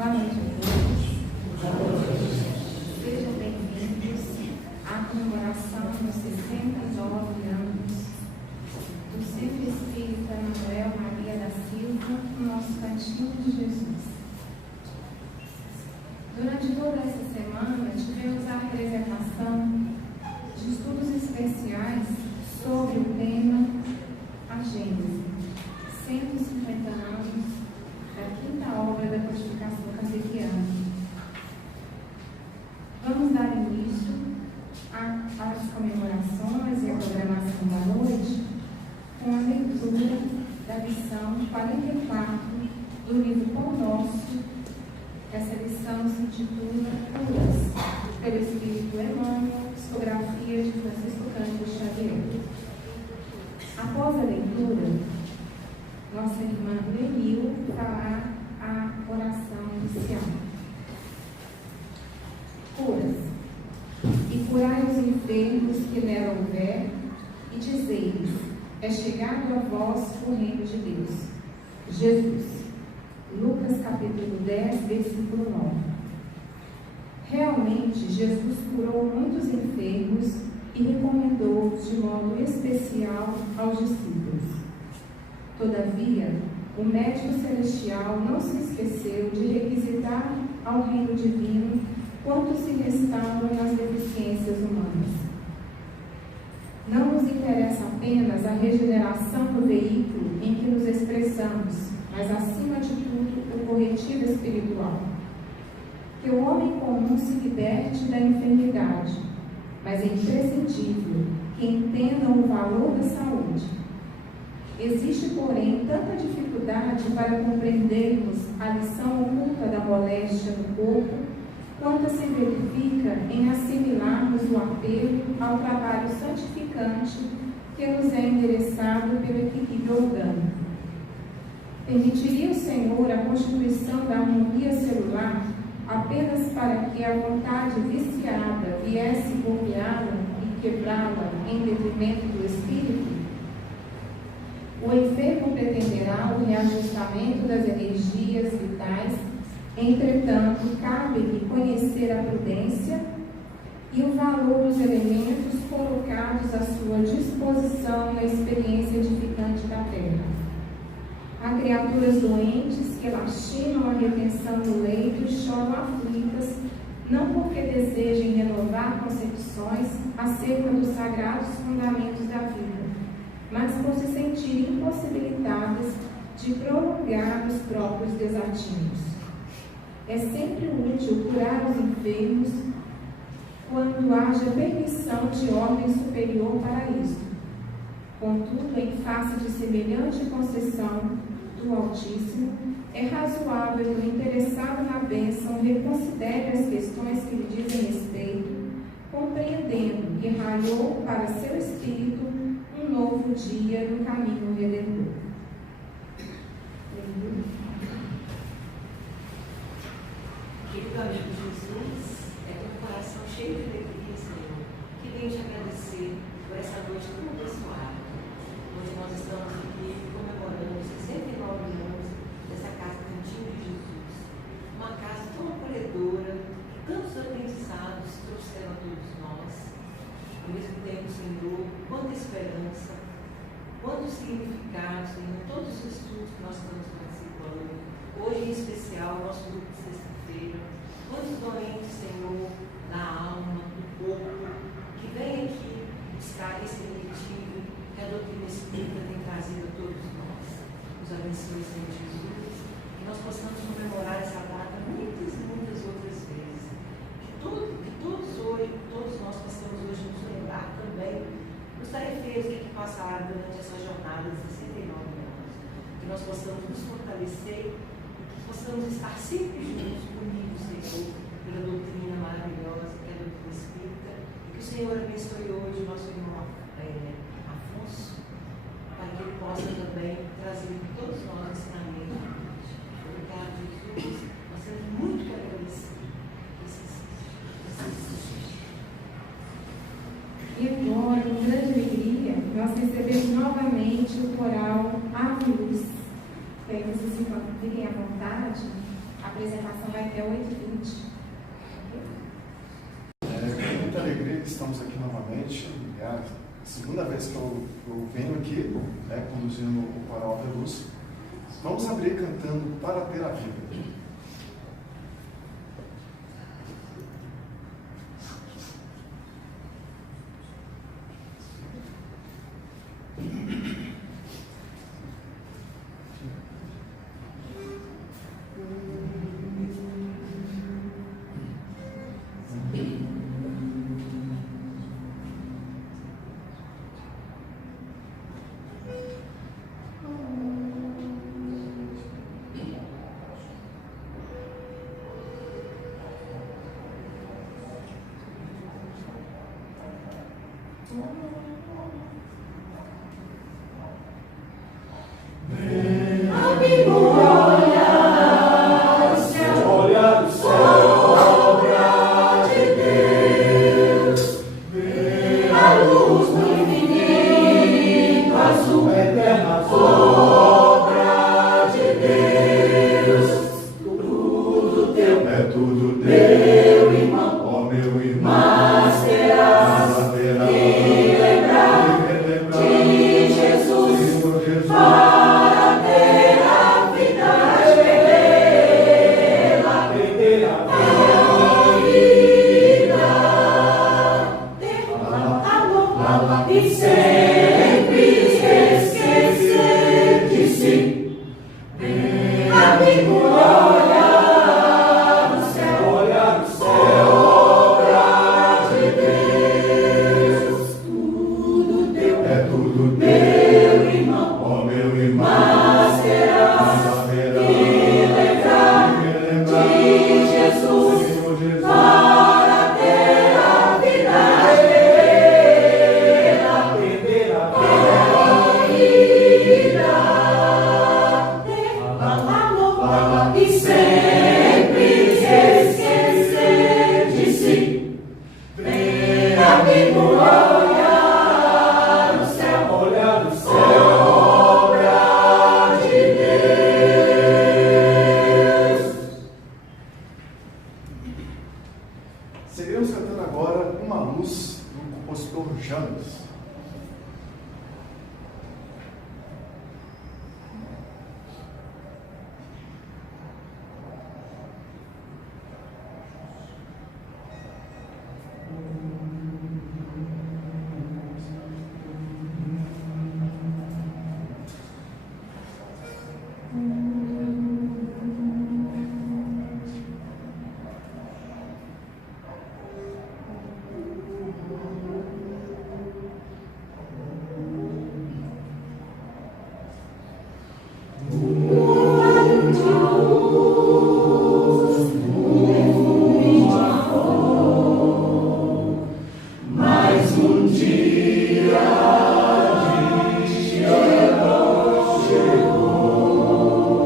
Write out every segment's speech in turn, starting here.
Boa noite a todos. Sejam bem-vindos à comemoração dos 69 anos do Centro Espírita Manuel Maria da Silva, no nosso Cantinho de Jesus. Durante toda essa semana, tivemos a apresentação de estudos especiais sobre o tema A Gênese, 150 anos da quinta obra da codificação kardeciana. Vamos dar início às comemorações e à programação da noite com a leitura da lição 44 do livro Pão Nosso. Essa lição se intitula Curas, pelo Espírito Emmanuel, psicografia de Francisco Cândido Xavier. Após a leitura, nossa irmã Lenil fará a oração inicial. Curas. E curai os enfermos que nela houver, e dizei-lhes: é chegado a vós o reino de Deus. Jesus. Lucas capítulo 10, versículo 9. Realmente, Jesus curou muitos enfermos e recomendou-os de modo especial aos discípulos. Todavia, o médico celestial não se esqueceu de requisitar ao reino divino quanto se restauram nas deficiências humanas. Não nos interessa apenas a regeneração do veículo em que nos expressamos, mas, acima de tudo, o corretivo espiritual. Que o homem comum se liberte da enfermidade, mas é imprescindível que entendam o valor da saúde. Existe, porém, tanta dificuldade para compreendermos a lição oculta da moléstia no corpo, quanto se verifica em assimilarmos o apelo ao trabalho santificante que nos é endereçado pelo equilíbrio orgânico. Permitiria o Senhor a constituição da harmonia celular apenas para que a vontade viciada viesse golpeá-la e quebrá-la em detrimento do espírito? O enfermo pretenderá o reajustamento das energias vitais, entretanto, cabe-lhe conhecer a prudência e o valor dos elementos colocados à sua disposição na experiência edificante da terra. Há criaturas doentes que lastimam a retenção no leito e choram aflitas, não porque desejem renovar concepções acerca dos sagrados fundamentos da vida, mas por se sentirem impossibilitadas de prolongar os próprios desatinos. É sempre útil curar os enfermos quando haja permissão de ordem superior para isto. Contudo, em face de semelhante concessão do Altíssimo, é razoável que o interessado na bênção reconsidere as questões que lhe dizem respeito, compreendendo que raiou para seu espírito um novo dia no caminho redentor. Querido amigo Jesus, é com o coração cheio de alegria, Senhor, que venho te agradecer por essa noite tão abençoada, onde nós estamos aqui comemorando 69 anos dessa casa Cantinho de Jesus, uma casa tão acolhedora, que tantos aprendizados trouxeram a todos nós. Ao mesmo tempo, Senhor, quanta esperança, quanto significado, Senhor, em todos os estudos que nós estamos participando. Hoje, em especial, o nosso grupo de sexta-feira. Quantos doentes, Senhor, na alma, no corpo, que vem aqui buscar esse objetivo que a doutrina espírita tem trazido a todos nós. Nos abençoe, Senhor Jesus, que nós possamos comemorar essa data muitas e muitas outras vezes. Que todos nós possamos hoje nos lembrar também dos tarefeiros que passaram durante essa jornada de 69 anos. Que nós possamos nos fortalecer e que possamos estar sempre juntos, unidos, Senhor, pela doutrina maravilhosa que é a doutrina espírita. E que o Senhor abençoe hoje o nosso irmão Afonso, para que ele possa também trazer para todos nós ensinamentos. Obrigado, Jesus. Nós temos muito que agradecer. E agora, com grande alegria, nós recebemos novamente o coral Ave Luz. Que aí vocês fiquem à vontade A apresentação vai até 8h20. Com muita alegria que estamos aqui novamente. É a segunda vez que eu venho aqui, conduzindo o Coral da Luz. Vamos abrir cantando Para Ter a Vida. Seguiremos cantando agora Uma Luz, do compositor James. dia. 我。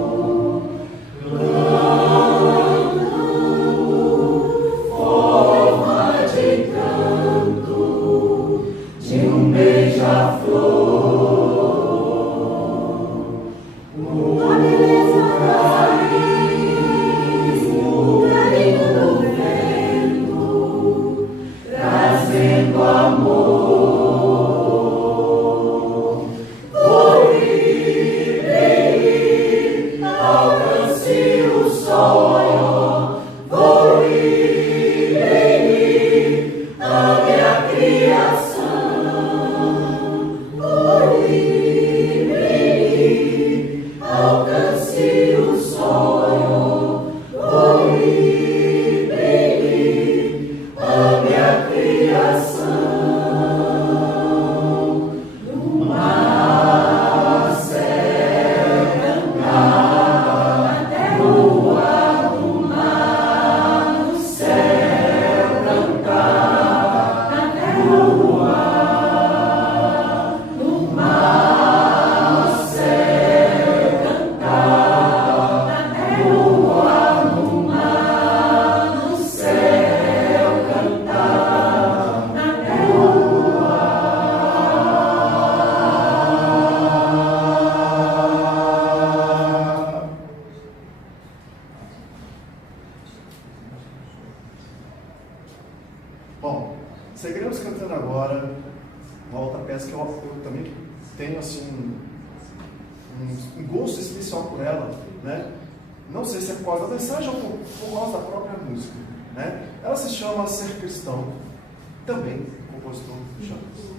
um gosto especial por ela, né? Não sei se é por causa da mensagem ou por causa da própria música, né? Ela se chama Ser Cristão, também compositor de Chaves.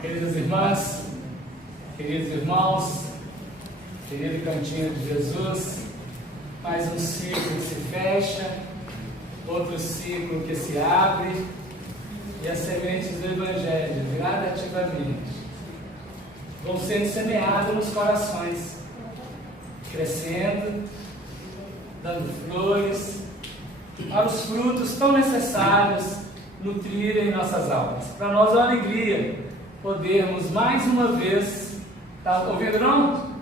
Queridas irmãs, queridos irmãos, querido Cantinho de Jesus, mais um ciclo que se fecha, outro ciclo que se abre, e as sementes do Evangelho, gradativamente, vão sendo semeadas nos corações, crescendo, dando flores, para os frutos tão necessários nutrirem nossas almas. Para nós é uma alegria podermos mais uma vez, está ouvindo não?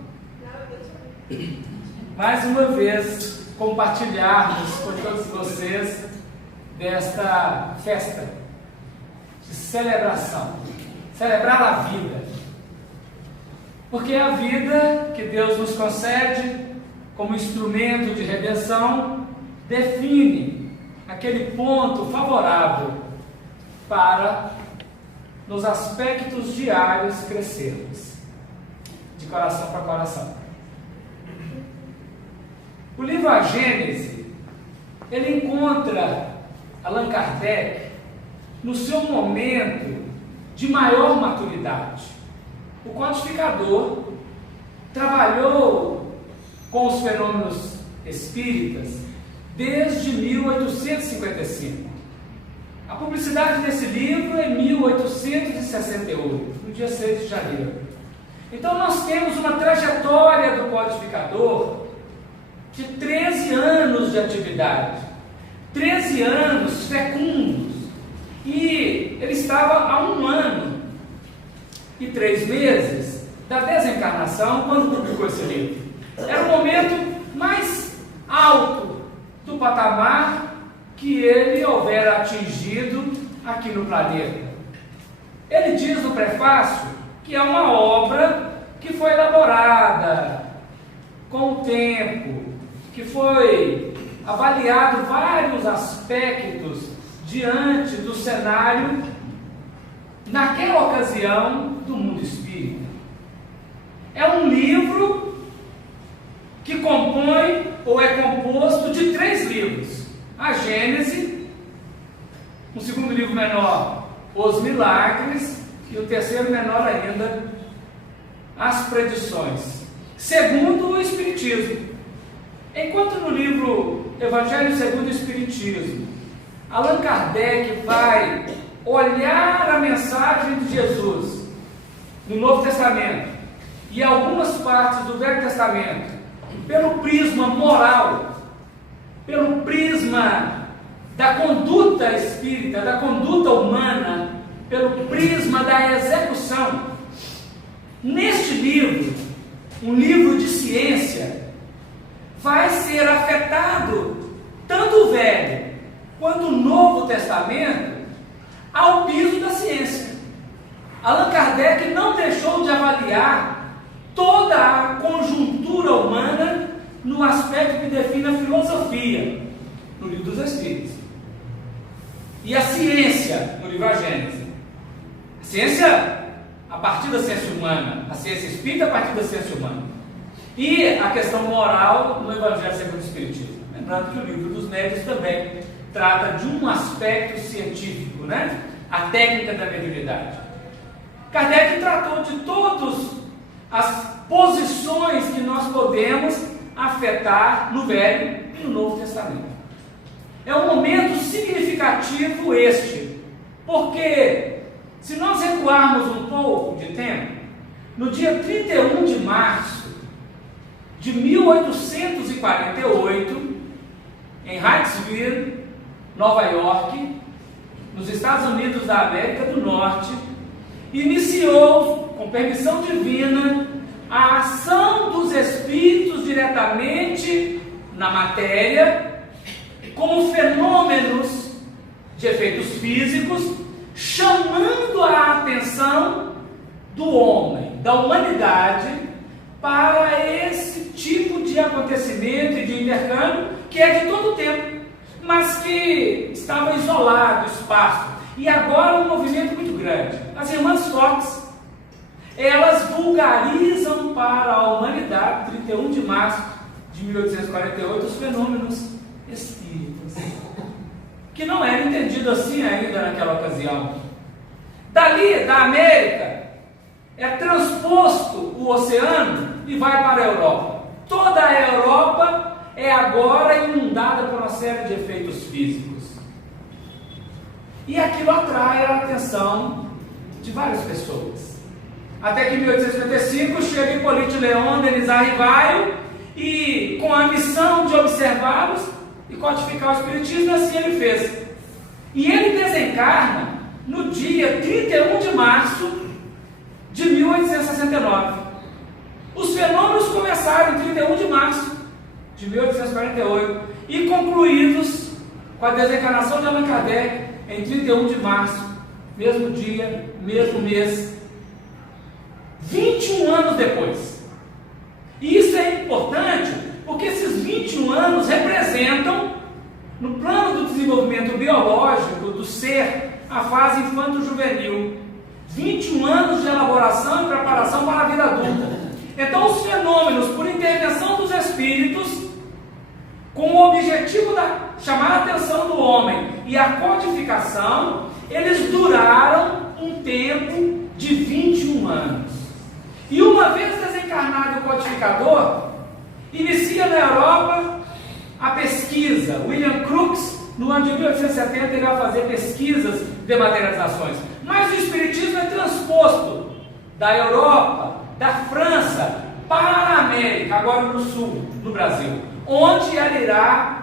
Mais uma vez compartilharmos com todos vocês desta festa de celebração, celebrar a vida, porque a vida que Deus nos concede como instrumento de redenção define aquele ponto favorável para nos aspectos diários crescermos de coração para coração. O livro A Gênese, ele encontra Allan Kardec no seu momento de maior maturidade. O codificador trabalhou com os fenômenos espíritas desde 1855. A publicidade desse livro é 1868, no dia 6 de janeiro. Então nós temos uma trajetória do codificador de 13 anos de atividade, 13 anos fecundos, e ele estava há um ano 3 meses da desencarnação, quando publicou esse livro. Era o momento mais alto do patamar que ele houvera atingido aqui no planeta. Ele diz no prefácio que é uma obra que foi elaborada com o tempo, que foi avaliado vários aspectos diante do cenário, naquela ocasião, do mundo espírita. É um livro que compõe ou é composto de 3 livros: a Gênese, um segundo livro menor, Os Milagres, e o terceiro menor ainda, As Predições, segundo o Espiritismo. Enquanto no livro Evangelho segundo o Espiritismo, Allan Kardec vai olhar a mensagem de Jesus no Novo Testamento e algumas partes do Velho Testamento pelo prisma moral, pelo prisma da conduta espírita, da conduta humana, pelo prisma da execução. Neste livro, um livro de ciência, vai ser afetado tanto o Velho quanto o Novo Testamento ao piso da ciência. Allan Kardec não deixou de avaliar toda a conjuntura humana no aspecto que define a filosofia, no livro dos Espíritos, e a ciência, no livro A Gênese. A ciência a partir da ciência humana, a ciência espírita a partir da ciência humana, e a questão moral no Evangelho segundo o Espiritismo. Lembrando que o livro dos Médiuns também trata de um aspecto científico, né? A técnica da mediunidade. Kardec tratou de todas as posições que nós podemos afetar no Velho e no Novo Testamento. É um momento significativo este, porque se nós recuarmos um pouco de tempo, no dia 31 de março de 1848, em Hightsville, Nova York, nos Estados Unidos da América do Norte, iniciou, com permissão divina, a ação dos espíritos diretamente na matéria, com fenômenos de efeitos físicos, chamando a atenção do homem, da humanidade, para esse tipo de acontecimento e de intercâmbio que é de todo o tempo, mas que estava isolado, espaço. E agora um movimento muito grande. As irmãs Fox, elas vulgarizam para a humanidade, 31 de março de 1848, os fenômenos espíritas, que não era entendido assim ainda naquela ocasião. Dali, da América, é transposto o oceano e vai para a Europa. Toda a Europa é agora inundada por uma série de efeitos físicos. E aquilo atrai a atenção de várias pessoas. Até que em 1855 chega Hippolyte Léon Denis Arrivaio, e com a missão de observá-los e codificar o Espiritismo, assim ele fez. E ele desencarna no dia 31 de março de 1869. Os fenômenos começaram em 31 de março de 1848 e concluídos com a desencarnação de Allan Kardec em 31 de março, mesmo dia, mesmo mês, 21 anos depois. E isso é importante porque esses 21 anos representam, no plano do desenvolvimento biológico do ser, a fase infanto-juvenil. 21 anos de elaboração e preparação para a vida adulta. Então os fenômenos, por intervenção dos espíritos, com o objetivo de chamar a atenção do homem e a codificação, eles duraram um tempo de 21 anos. E uma vez desencarnado o codificador, inicia na Europa a pesquisa. William Crookes, no ano de 1870, ele vai fazer pesquisas de materializações. Mas o Espiritismo é transposto da Europa, da França, para a América, agora no Sul, no Brasil, onde ela irá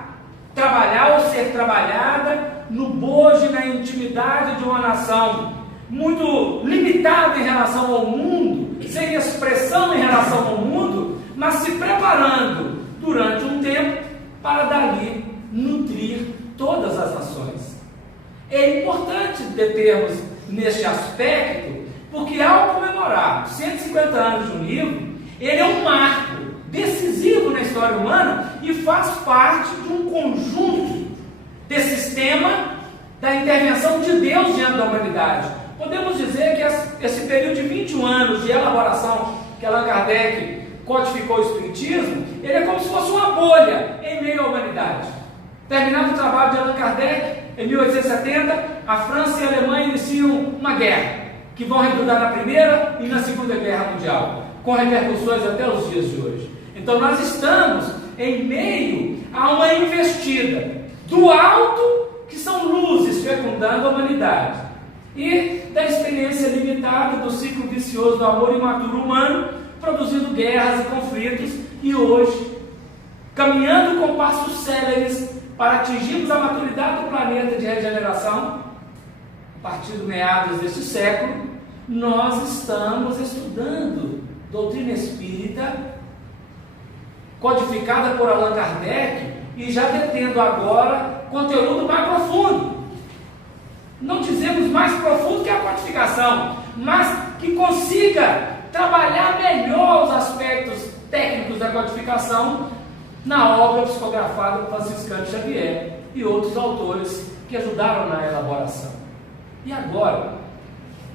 trabalhar ou ser trabalhada no bojo, na intimidade de uma nação muito limitado em relação ao mundo, sem expressão em relação ao mundo, mas se preparando durante um tempo para dali nutrir todas as nações. É importante determos neste aspecto, porque ao comemorar 150 anos de um livro, ele é um marco decisivo na história humana e faz parte de um conjunto desse sistema da intervenção de Deus diante da humanidade. Podemos dizer que esse período de 21 anos de elaboração que Allan Kardec codificou o Espiritismo, ele é como se fosse uma bolha em meio à humanidade. Terminado o trabalho de Allan Kardec, em 1870, a França e a Alemanha iniciam uma guerra, que vão redundar na Primeira e na Segunda Guerra Mundial, com repercussões até os dias de hoje. Então nós estamos em meio a uma investida do alto, que são luzes fecundando a humanidade, e da experiência limitada do ciclo vicioso do amor imaturo humano, produzindo guerras e conflitos, e hoje, caminhando com passos céleres para atingirmos a maturidade do planeta de regeneração, a partir do meados deste século, nós estamos estudando doutrina espírita, codificada por Allan Kardec, e já detendo agora conteúdo mais profundo. Não dizemos mais profundo que a codificação, mas que consiga trabalhar melhor os aspectos técnicos da codificação na obra psicografada por Franciscano Xavier e outros autores que ajudaram na elaboração. E agora,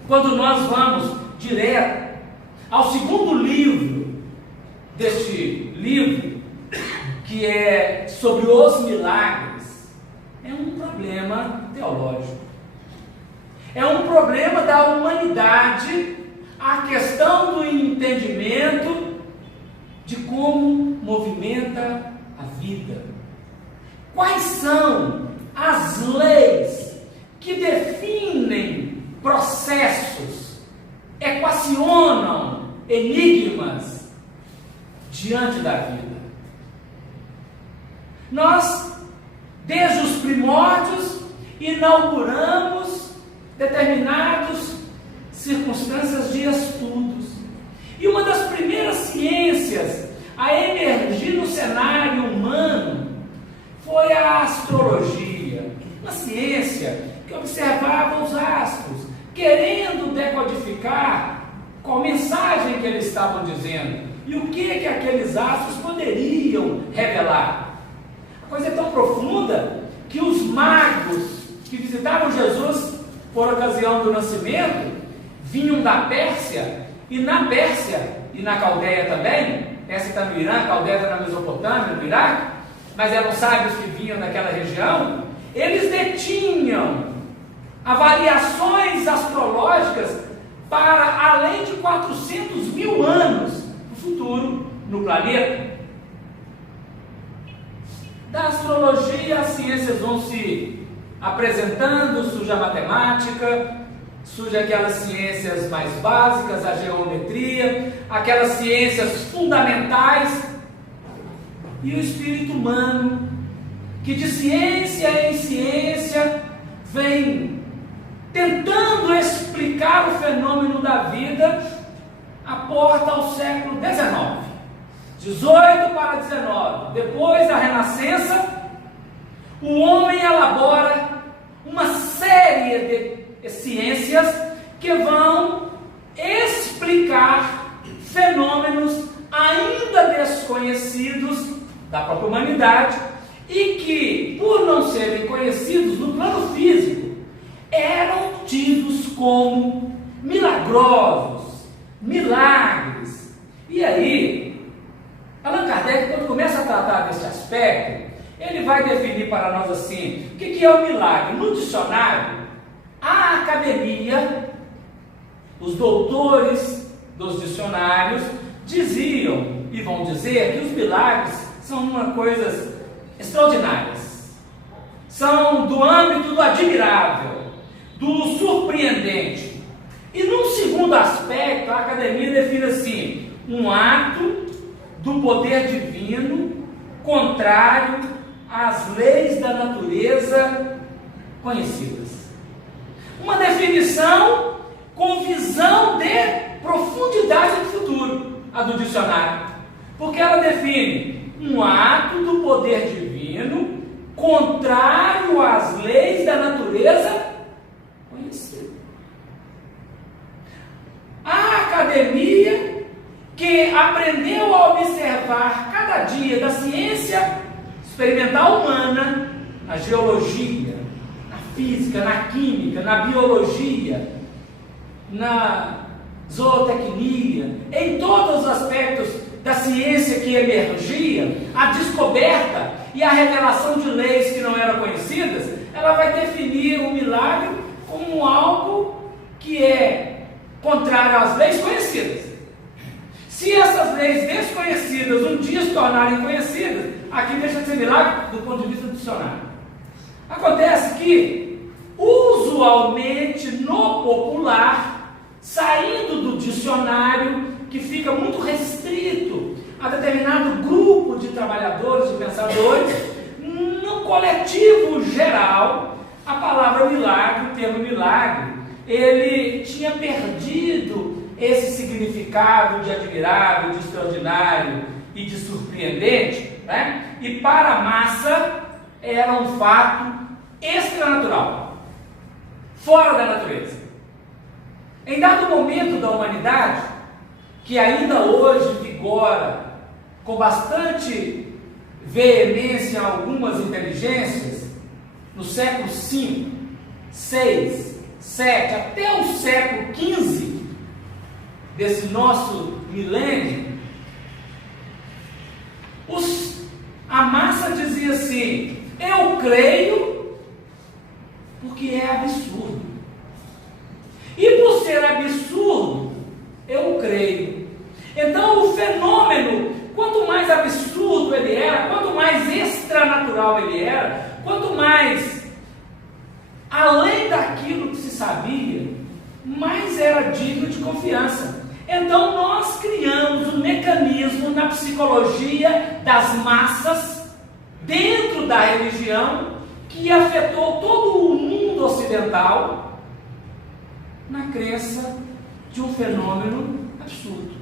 quando nós vamos direto ao segundo livro deste livro, que é sobre os milagres, é um problema teológico. É um problema da humanidade, a questão do entendimento de como movimenta a vida. Quais são as leis que definem processos, equacionam enigmas diante da vida? Nós, desde os primórdios, inauguramos determinadas circunstâncias de estudos. E uma das primeiras ciências a emergir no cenário humano foi a astrologia, uma ciência que observava os astros, querendo decodificar qual mensagem que eles estavam dizendo e o que aqueles astros poderiam revelar. A coisa é tão profunda que os magos que visitavam Jesus por ocasião do nascimento vinham da Pérsia, e na Pérsia e na Caldeia também, essa está no Irã, a Caldeia está na Mesopotâmia, no Iraque, mas eram sábios que vinham daquela região, eles detinham avaliações astrológicas para além de 400 mil anos no futuro no planeta. Da astrologia as ciências vão se apresentando, surge a matemática, surge aquelas ciências mais básicas, a geometria, aquelas ciências fundamentais, e o espírito humano, que de ciência em ciência vem tentando explicar o fenômeno da vida, aporta ao século XIX, 18 para 19, depois da Renascença, o homem elabora uma série de ciências que vão explicar fenômenos ainda desconhecidos da própria humanidade e que, por não serem conhecidos no plano físico, eram tidos como milagrosos, milagres. E aí, Allan Kardec, quando começa a tratar desse aspecto, ele vai definir para nós assim, o que é o milagre? No dicionário, a academia, os doutores dos dicionários diziam e vão dizer que os milagres são coisas extraordinárias, são do âmbito do admirável, do surpreendente. E num segundo aspecto, a academia define assim, um ato do poder divino contrário às leis da natureza conhecidas. Uma definição com visão de profundidade do futuro, a do dicionário, porque ela define um ato do poder divino contrário às leis da natureza conhecida. A academia que aprendeu a observar cada dia da ciência experimental humana, na geologia, na física, na química, na biologia, na zootecnia, em todos os aspectos da ciência que emergia, a descoberta e a revelação de leis que não eram conhecidas, ela vai definir o milagre como algo que é contrário às leis conhecidas. Se essas leis desconhecidas um dia se tornarem conhecidas, aqui deixa de ser milagre do ponto de vista do dicionário. Acontece que, usualmente no popular, saindo do dicionário, que fica muito restrito a determinado grupo de trabalhadores e pensadores, no coletivo geral, a palavra milagre, o termo milagre, ele tinha perdido esse significado de admirável, de extraordinário e de surpreendente, né? E para a massa era um fato extranatural, fora da natureza. Em dado momento da humanidade, que ainda hoje vigora com bastante veemência algumas inteligências, no século V, VI, VII, até o século XV desse nosso milênio, a massa dizia assim: eu creio porque é absurdo. E por ser absurdo, eu creio. Então o fenômeno, quanto mais absurdo ele era, quanto mais extranatural ele era, quanto mais além daquilo que se sabia, mais era digno de confiança. Então nós criamos um mecanismo na psicologia das massas, dentro da religião, que afetou todo o mundo ocidental, na crença de um fenômeno absurdo.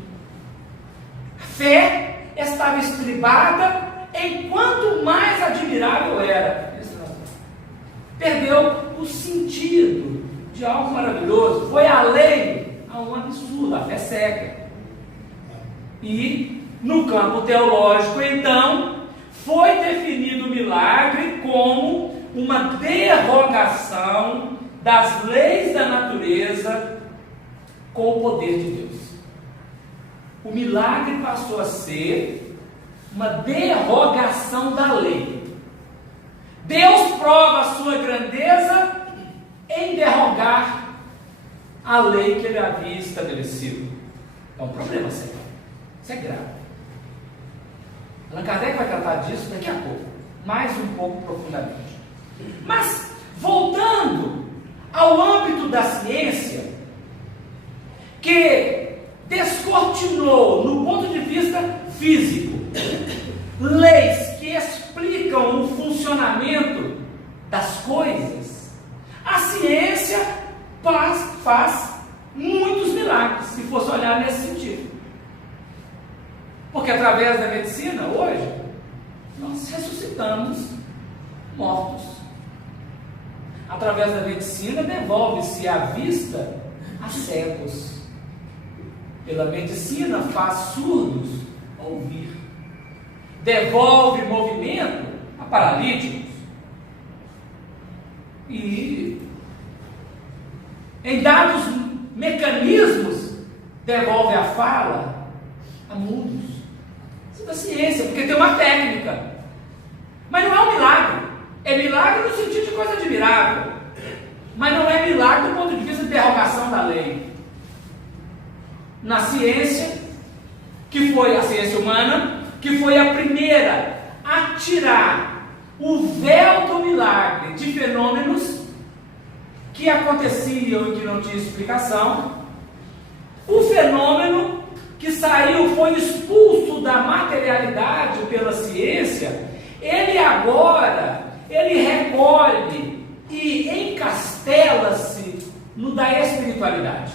A fé estava estribada em quanto mais admirável era. Perdeu o sentido de algo maravilhoso, foi além a um absurdo, a fé cega. E no campo teológico, então, foi definido o milagre como uma derrogação das leis da natureza com o poder de Deus. O milagre passou a ser uma derrogação da lei. Deus prova a sua grandeza em derrogar a lei que ele havia estabelecido. É um problema sério. Isso é grave. Allan Kardec vai tratar disso daqui a pouco, mais um pouco profundamente. Mas, voltando ao âmbito da ciência, que descortinou, no ponto de vista físico, leis que explicam o funcionamento das coisas, a ciência faz muitos milagres, se fosse olhar nesse sentido. Porque através da medicina, hoje, nós ressuscitamos mortos. Através da medicina, devolve-se a vista a cegos. Pela medicina, faz surdos ouvir. Devolve movimento a paralíticos. E, em dados mecanismos, devolve a fala a mudos. Isso é da ciência, porque tem uma técnica. Mas não é um milagre. É milagre no sentido de coisa admirável. Mas não é milagre do ponto de vista de derrogação da lei. Na ciência, que foi a ciência humana, que foi a primeira a tirar o véu do milagre de fenômenos que aconteciam e que não tinham explicação. O fenômeno que saiu, foi expulso da materialidade pela ciência, ele agora, ele recolhe e encastela-se no da espiritualidade.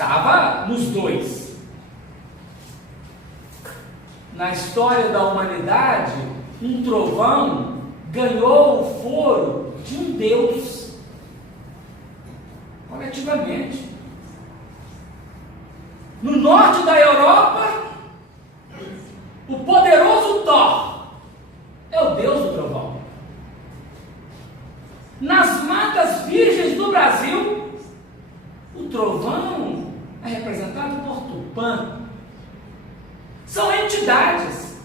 Estava nos dois. Na história da humanidade, um trovão ganhou o foro de um Deus, coletivamente. No norte da Europa, o poderoso Thor é o Deus do trovão. Nas matas virgens do Brasil, o trovão é representado por Tupã. São entidades,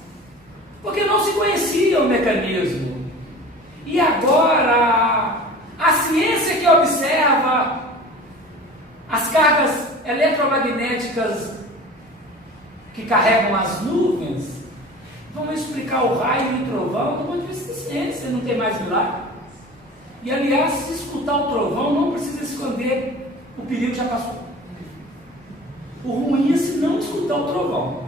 porque não se conhecia o mecanismo. E agora, a ciência que observa as cargas eletromagnéticas que carregam as nuvens, vão explicar o raio e o trovão do ponto de vista da ciência, não tem mais milagre. E aliás, se escutar o trovão, não precisa esconder, o perigo já passou. O ruim é se não escutar o trovão.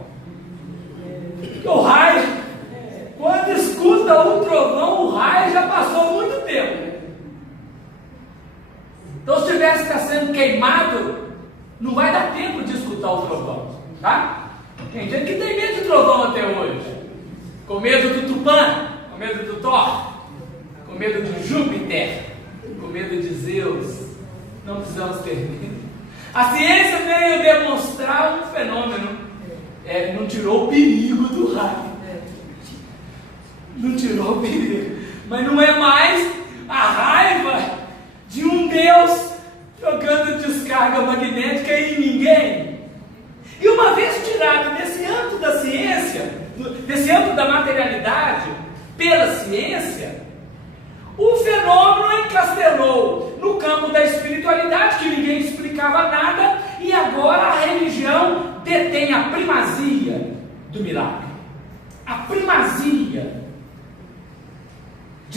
O raio, quando escuta o trovão, o raio já passou muito tempo. Então, se estivesse sendo queimado, não vai dar tempo de escutar o trovão, tá? Tem gente que tem medo de trovão até hoje. Com medo do Tupã, com medo do Thor, com medo de Júpiter, com medo de Zeus. Não precisamos ter medo. A ciência veio demonstrar um fenômeno. Não tirou o perigo do raio. Não tirou o perigo. Mas não é mais a raiva de um Deus jogando descarga magnética em ninguém. E uma vez tirado desse âmbito da ciência, desse âmbito da materialidade, pela ciência, o fenômeno encastelou no campo da espiritualidade, que ninguém explicava nada, e agora a religião detém a primazia do milagre, a primazia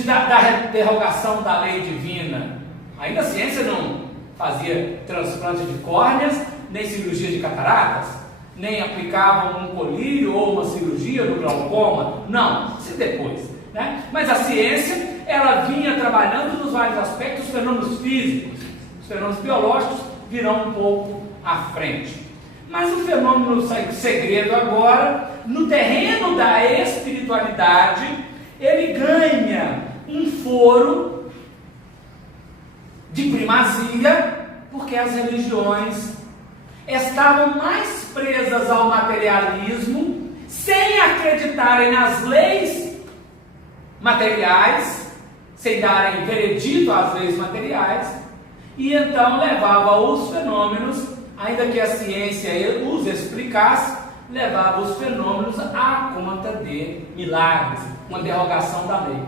da derrogação da lei divina. Ainda a ciência não fazia transplante de córneas, nem cirurgia de cataratas, nem aplicava um colírio ou uma cirurgia no glaucoma. Não, isso é depois, né? Mas a ciência, ela vinha trabalhando nos vários aspectos, os fenômenos físicos, os fenômenos biológicos virão um pouco à frente. Mas o fenômeno segredo agora, no terreno da espiritualidade, ele ganha um foro de primazia, porque as religiões estavam mais presas ao materialismo, sem acreditarem nas leis materiais, sem darem veredito às leis materiais, e então levava os fenômenos, ainda que a ciência os explicasse, levava os fenômenos à conta de milagres, uma derrogação da lei.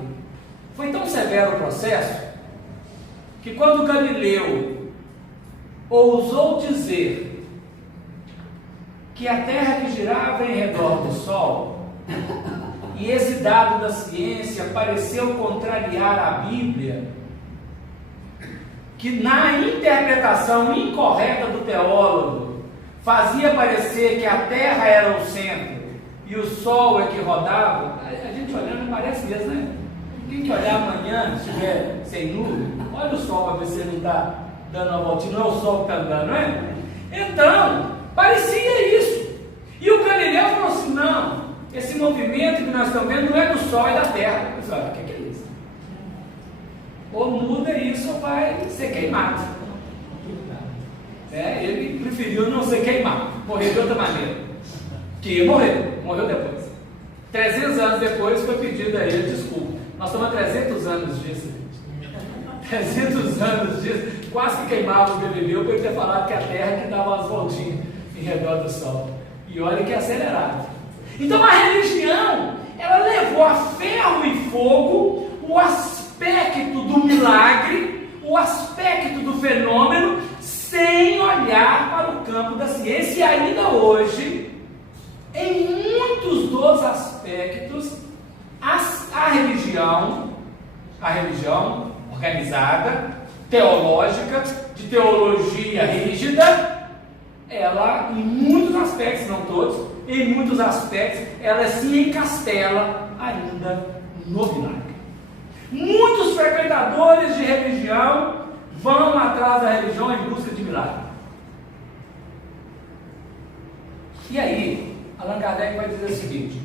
Foi tão severo o processo que quando Galileu ousou dizer que a Terra que girava em redor do Sol, e esse dado da ciência pareceu contrariar a Bíblia, que na interpretação incorreta do teólogo fazia parecer que a Terra era o centro e o Sol é que rodava, a gente olhando parece mesmo, né? Tem que olhar amanhã, se estiver sem nuvem, olha o Sol para ver se ele não está dando uma voltinha, não é o Sol que está andando, não é? Então, parecia isso. E o Galileu falou assim: não, esse movimento que nós estamos vendo não é do Sol, é da Terra. Eu falei: o que é isso? Ou muda isso ou vai ser queimado. Ele preferiu não ser queimado, morrer de outra maneira. Que ia morrer, morreu depois. 300 anos depois foi pedido a ele desculpa. Nós estamos há 300 anos disso. 300 anos disso, quase que queimava o Galileu por ele ter falado que a Terra que dava umas voltinhas em redor do Sol. E olha que acelerado. Então a religião, ela levou a ferro e fogo o aspecto do milagre, o aspecto do fenômeno, sem olhar para o campo da ciência. E ainda hoje, em muitos dos aspectos, a religião organizada, teológica, de teologia rígida, ela, em muitos aspectos, não todos, em muitos aspectos, ela se encastela ainda no milagre. Muitos frequentadores de religião vão atrás da religião em busca de milagre. E aí, Allan Kardec vai dizer o seguinte: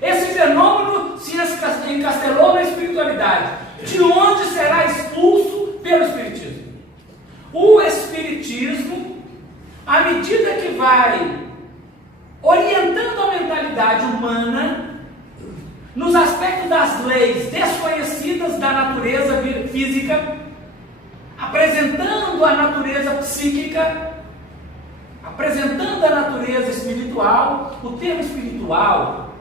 esse fenômeno se encastelou na espiritualidade, de onde será expulso pelo Espiritismo. O Espiritismo, à medida que vai orientando a mentalidade humana nos aspectos das leis desconhecidas da natureza física, apresentando a natureza psíquica, apresentando a natureza espiritual. O termo espiritual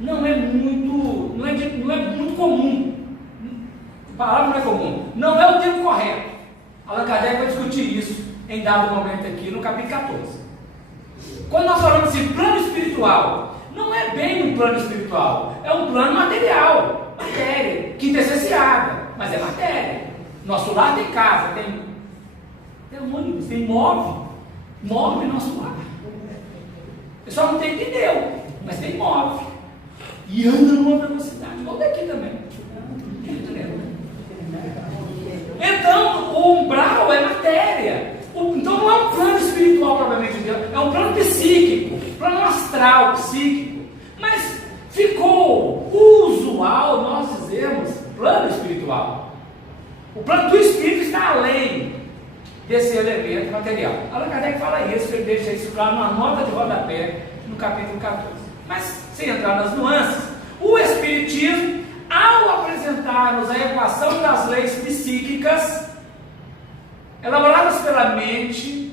não é muito comum. A palavra não é comum, não é o termo correto. Allan Kardec vai discutir isso em dado momento aqui no capítulo 14. Quando nós falamos assim, plano espiritual, não é bem um plano espiritual, é um plano material, matéria, quintessenciada, mas é matéria. Nosso lar tem casa, tem ônibus, tem move nosso lar. O pessoal não entendeu, mas tem move. E anda numa velocidade, igual daqui também. Então, o umbral é matéria. Então não é um plano espiritual propriamente dito, é um plano psíquico, plano astral, psíquico. Mas ficou usual nós dizermos plano espiritual. O plano do espírito está além desse elemento material. Allan Kardec fala isso, ele deixa isso claro numa nota de rodapé no capítulo 14. Mas, sem entrar nas nuances, o Espiritismo, ao apresentar-nos a equação das leis psíquicas, elaboradas pela mente,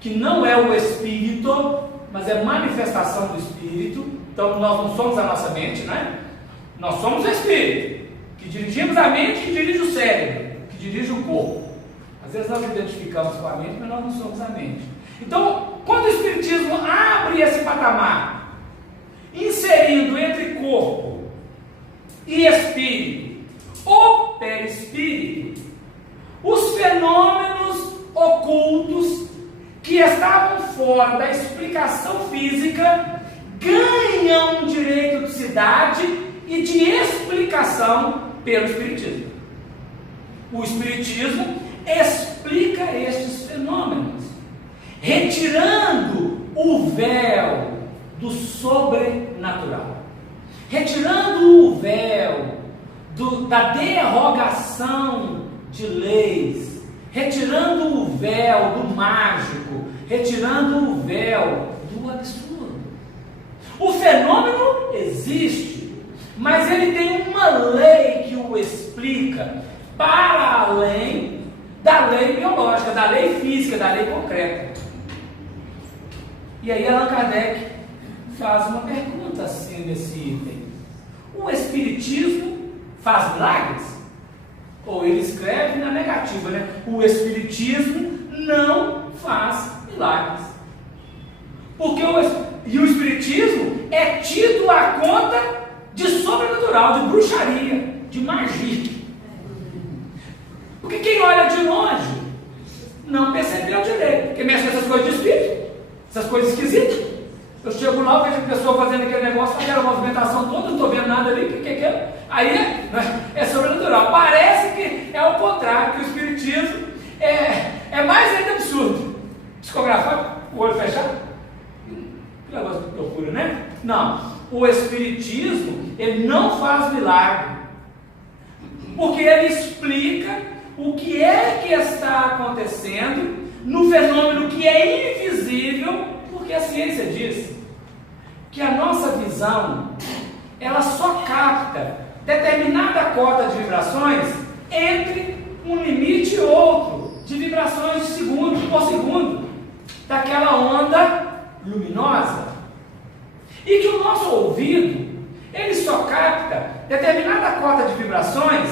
que não é o espírito, mas é manifestação do espírito. Então nós não somos a nossa mente, né? Nós somos o espírito, que dirigimos a mente, que dirige o cérebro, que dirige o corpo. Às vezes nós identificamos com a mente, mas nós não somos a mente. Então, quando o Espiritismo abre esse patamar, inserindo entre corpo e espírito, o perispírito, os fenômenos ocultos que estavam fora da explicação física ganham direito de cidade e de explicação pelo Espiritismo. O Espiritismo explica estes fenômenos, retirando o véu do sobrenatural, retirando o véu da derrogação de leis, retirando o véu do mágico, retirando o véu do absurdo. O fenômeno existe, mas ele tem uma lei que o explica para além da lei biológica, da lei física, da lei concreta. E aí Allan Kardec faz uma pergunta assim nesse item: o Espiritismo faz milagres? Ou ele escreve na negativa, né? O Espiritismo não faz milagres. Porque o Espiritismo é tido à conta de sobrenatural, de bruxaria, de magia. Porque quem olha de longe não percebeu direito, porque mexe com essas coisas de espírito, essas coisas esquisitas. Eu chego lá, vejo a pessoa fazendo aquele negócio, aquela movimentação toda, não estou vendo nada ali, o que é? Aí é sobrenatural. Parece que é o contrário, que o Espiritismo é mais ainda absurdo. Psicografar, o olho fechado, que negócio de loucura, né? Não, o Espiritismo, ele não faz milagre, porque ele explica o que é que está acontecendo no fenômeno que é invisível, porque a ciência diz que a nossa visão, ela só capta determinada cota de vibrações entre um limite e outro, de vibrações de segundo por segundo, daquela onda luminosa. E que o nosso ouvido, ele só capta determinada cota de vibrações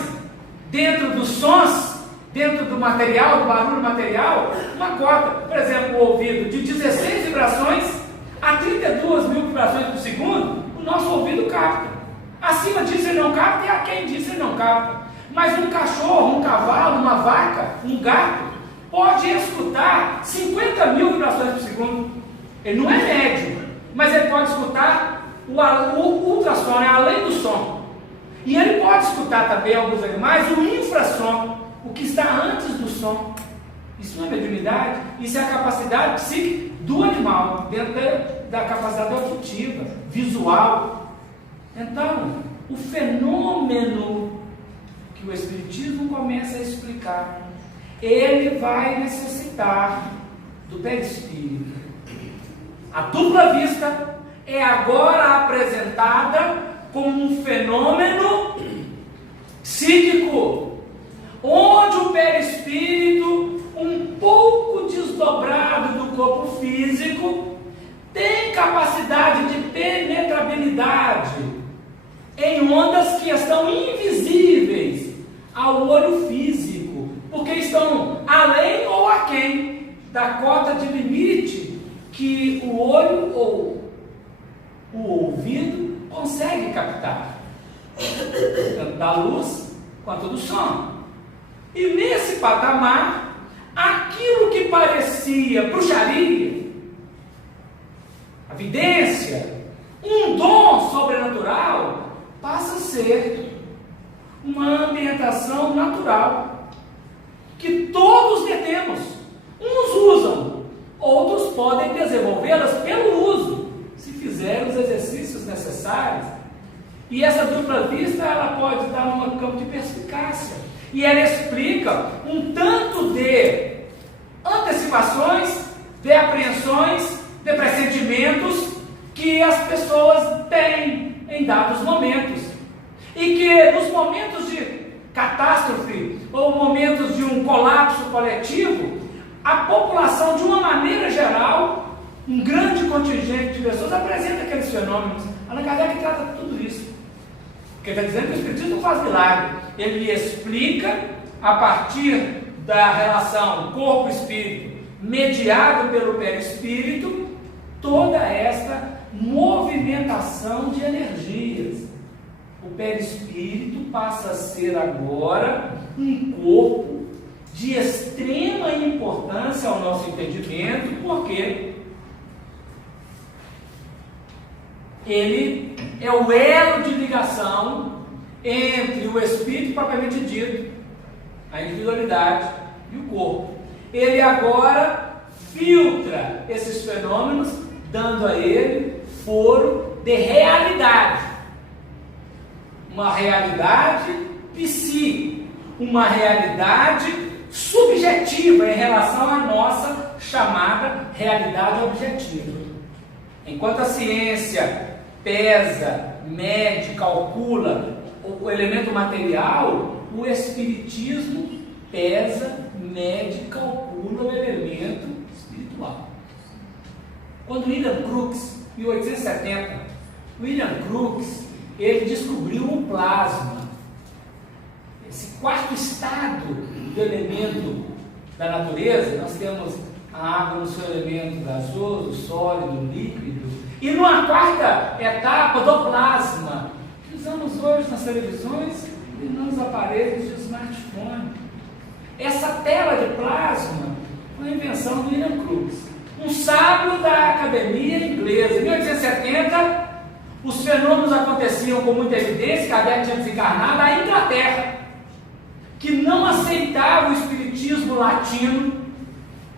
dentro dos sons, dentro do material, do barulho material, uma cota. Por exemplo, o ouvido de 16 vibrações a 32 mil vibrações por segundo, o nosso ouvido capta. Acima disso ele não capta e aquém disso ele não capta. Mas um cachorro, um cavalo, uma vaca, um gato, pode escutar 50 mil vibrações por segundo. Ele não é médio, mas ele pode escutar o ultrassom, além do som. E ele pode escutar também, alguns animais, o infrassom, o que está antes do som. Isso não é mediunidade, isso é a capacidade psíquica do animal. dentro da capacidade auditiva, visual. Então, o fenômeno que o Espiritismo começa a explicar, ele vai necessitar do perispírito. A dupla vista é agora apresentada como um fenômeno psíquico, onde o perispírito, um pouco desdobrado do corpo físico, tem capacidade de penetrabilidade em ondas que estão invisíveis ao olho físico, porque estão além ou aquém da cota de limite que o olho ou o ouvido consegue captar, tanto da luz quanto do som. E nesse patamar, aquilo que parecia bruxaria, a vidência, um dom sobrenatural, passa a ser uma ambientação natural que todos detemos. Uns usam, outros podem desenvolvê-las pelo uso, se fizerem os exercícios necessários. E essa dupla vista, ela pode dar um campo de perspicácia. E ela explica um tanto de antecipações, de apreensões, de pressentimentos que as pessoas têm em dados momentos. E que nos momentos de catástrofe ou momentos de um colapso coletivo, a população, de uma maneira geral, um grande contingente de pessoas apresenta aqueles fenômenos. Allan Kardec trata tudo isso. Porque ele está dizendo que o Espiritismo não faz milagre. Ele explica, a partir da relação corpo-espírito, mediado pelo perispírito, toda esta movimentação de energias. O perispírito passa a ser agora um corpo de extrema importância ao nosso entendimento, porque ele é o elo de ligação entre o espírito propriamente dito, a individualidade e o corpo. Ele agora filtra esses fenômenos, dando a ele foro de realidade. Uma realidade psíquica, uma realidade subjetiva em relação à nossa chamada realidade objetiva. Enquanto a ciência pesa, mede, calcula o elemento material, o Espiritismo pesa, mede, calcula o elemento espiritual. Quando William Crookes, em 1870, William Crookes, ele descobriu o plasma, esse quarto estado do elemento da natureza. Nós temos a água no seu elemento gasoso, sólido, líquido, e numa quarta etapa do plasma, que usamos hoje nas televisões e nos aparelhos de smartphone. Essa tela de plasma foi a invenção do William Crookes, um sábio da academia inglesa. Em 1870, os fenômenos aconteciam com muita evidência. Kardec tinha desencarnado na Inglaterra, que não aceitava o espiritismo latino.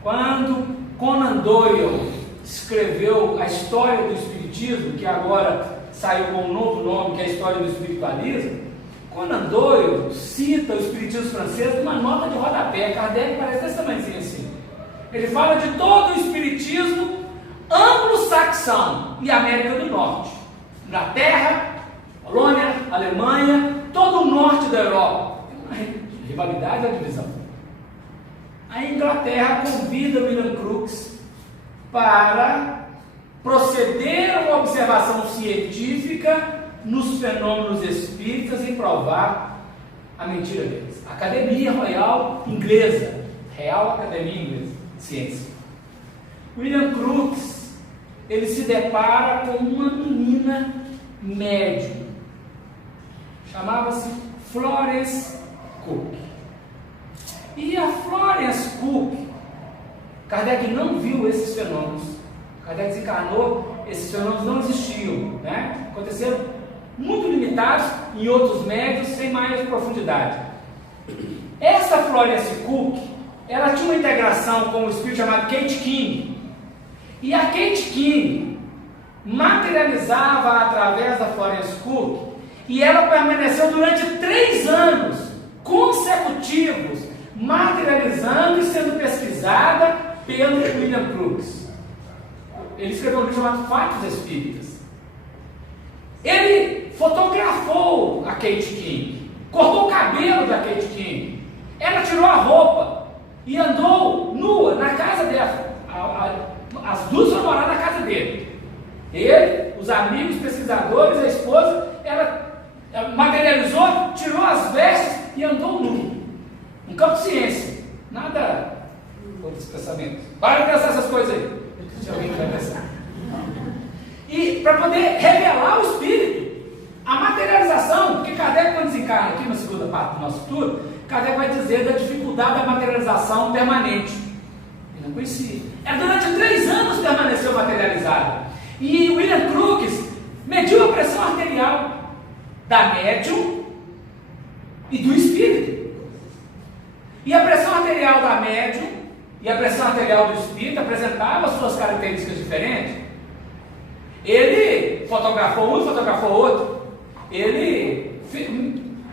Quando Conan Doyle escreveu a história do espiritismo, que agora saiu com um novo nome, que é a história do espiritualismo, Conan Doyle cita o espiritismo francês numa nota de rodapé. Kardec parece desse tamanhozinho assim. Ele fala de todo o espiritismo anglo-saxão e América do Norte. Inglaterra, Polônia, Alemanha, todo o norte da Europa. Tem uma rivalidade da divisão. A Inglaterra convida William Crookes para proceder a uma observação científica nos fenômenos espíritas e provar a mentira deles. Academia Royal Inglesa, Real Academia Inglesa de Ciência. William Crookes, ele se depara com uma menina médium, chamava-se Florence Cook. E a Florence Cook, Kardec não viu esses fenômenos. Kardec desencarnou, esses fenômenos não existiam, né? Aconteceram muito limitados em outros médios, sem mais profundidade. Essa Florence Cook, ela tinha uma integração com um espírito chamado Kate King, E a Kate King materializava através da Florence Cook, e ela permaneceu durante 3 anos consecutivos, materializando e sendo pesquisada pelo William Crookes. Ele escreveu um livro chamado Fatos Espíritas. Ele fotografou a Kate King, cortou o cabelo da Kate King, ela tirou a roupa e andou nua na casa dela. As duas foram morar na casa dele. Ele, os amigos, pesquisadores, a esposa, ela materializou, tirou as vestes e andou nu. Um campo de ciência. Nada outros pensamentos. Para pensar essas coisas aí. Se alguém vai pensar. E para poder revelar o espírito, a materialização, porque Kardec, quando desencarna aqui na segunda parte do nosso estudo, Kardec vai dizer da dificuldade da materialização permanente. Ele não conhecia. Durante 3 anos permaneceu materializado. E William Crookes mediu a pressão arterial da médium e do espírito. E a pressão arterial da médium e a pressão arterial do espírito apresentavam suas características diferentes. Ele fotografou um, fotografou outro. Ele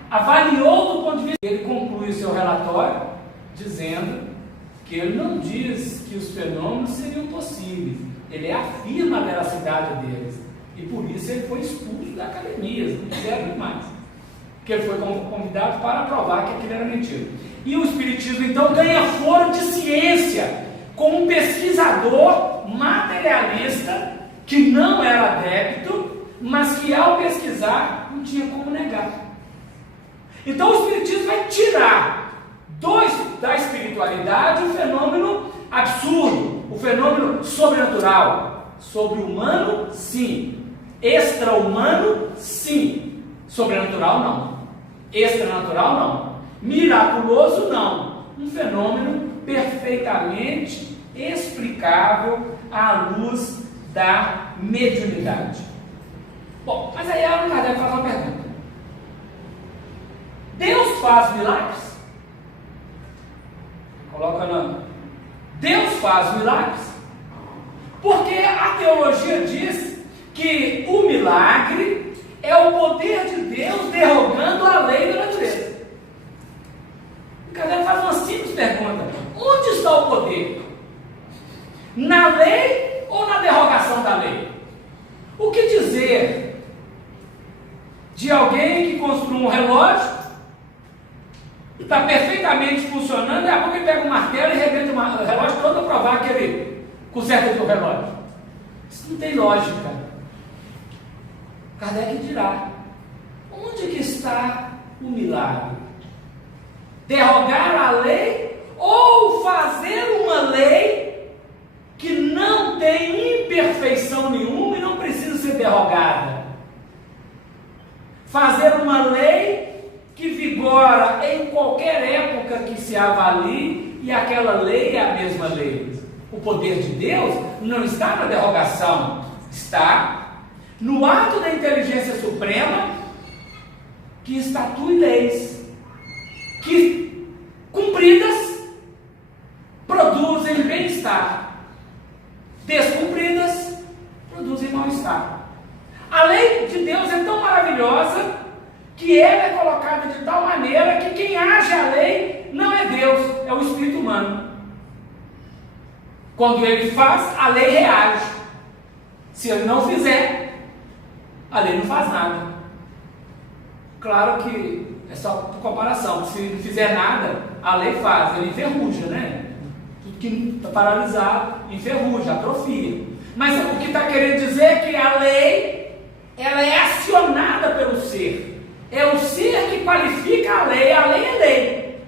avaliou do ponto de vista. Ele conclui o seu relatório dizendo que ele não diz que os fenômenos seriam possíveis. Ele afirma a veracidade deles. E por isso ele foi expulso da academia. Não quiseram mais. Porque ele foi convidado para provar que aquilo era mentira. E o Espiritismo então ganha foro de ciência com um pesquisador materialista que não era adepto, mas que ao pesquisar não tinha como negar. Então o Espiritismo vai tirar da espiritualidade o fenômeno absurdo, o fenômeno sobrenatural. Sobre-humano, sim. Extra-humano, sim. Sobrenatural, não. Extranatural, não. Miraculoso, não. Um fenômeno perfeitamente explicável à luz da mediunidade. Bom, mas aí Allan Kardec faz uma pergunta. Deus faz milagres? Coloca na... Deus faz milagres? Porque a teologia diz que o milagre é o poder de Deus derrogando a lei da natureza. E Kardec faz uma simples pergunta: onde está o poder? Na lei ou na derrogação da lei? O que dizer de alguém que construiu um relógio, está perfeitamente funcionando, e a pouco ele pega um martelo e arrebenta o relógio todo para provar que ele conserta o relógio? Isso não tem lógica. Kardec dirá: onde que está o milagre? Derrogar a lei ou fazer uma lei que não tem imperfeição nenhuma e não precisa ser derrogada? Fazer uma lei que vigora em qualquer época que se avalie, e aquela lei é a mesma lei. O poder de Deus não está na derrogação, está no ato da inteligência suprema que estatui leis, que, cumpridas, produzem bem-estar, descumpridas, produzem mal-estar. A lei de Deus é tão maravilhosa que ela é colocada de tal maneira que quem age a lei não é Deus, é o espírito humano. Quando ele faz, a lei reage. Se ele não fizer, a lei não faz nada. Claro que é só por comparação. Se não fizer nada, a lei faz. Ele enferruja, né? Tudo que está paralisado, enferruja, atrofia. Mas o que está querendo dizer é que a lei, ela é acionada pelo ser. É o ser que qualifica a lei é lei.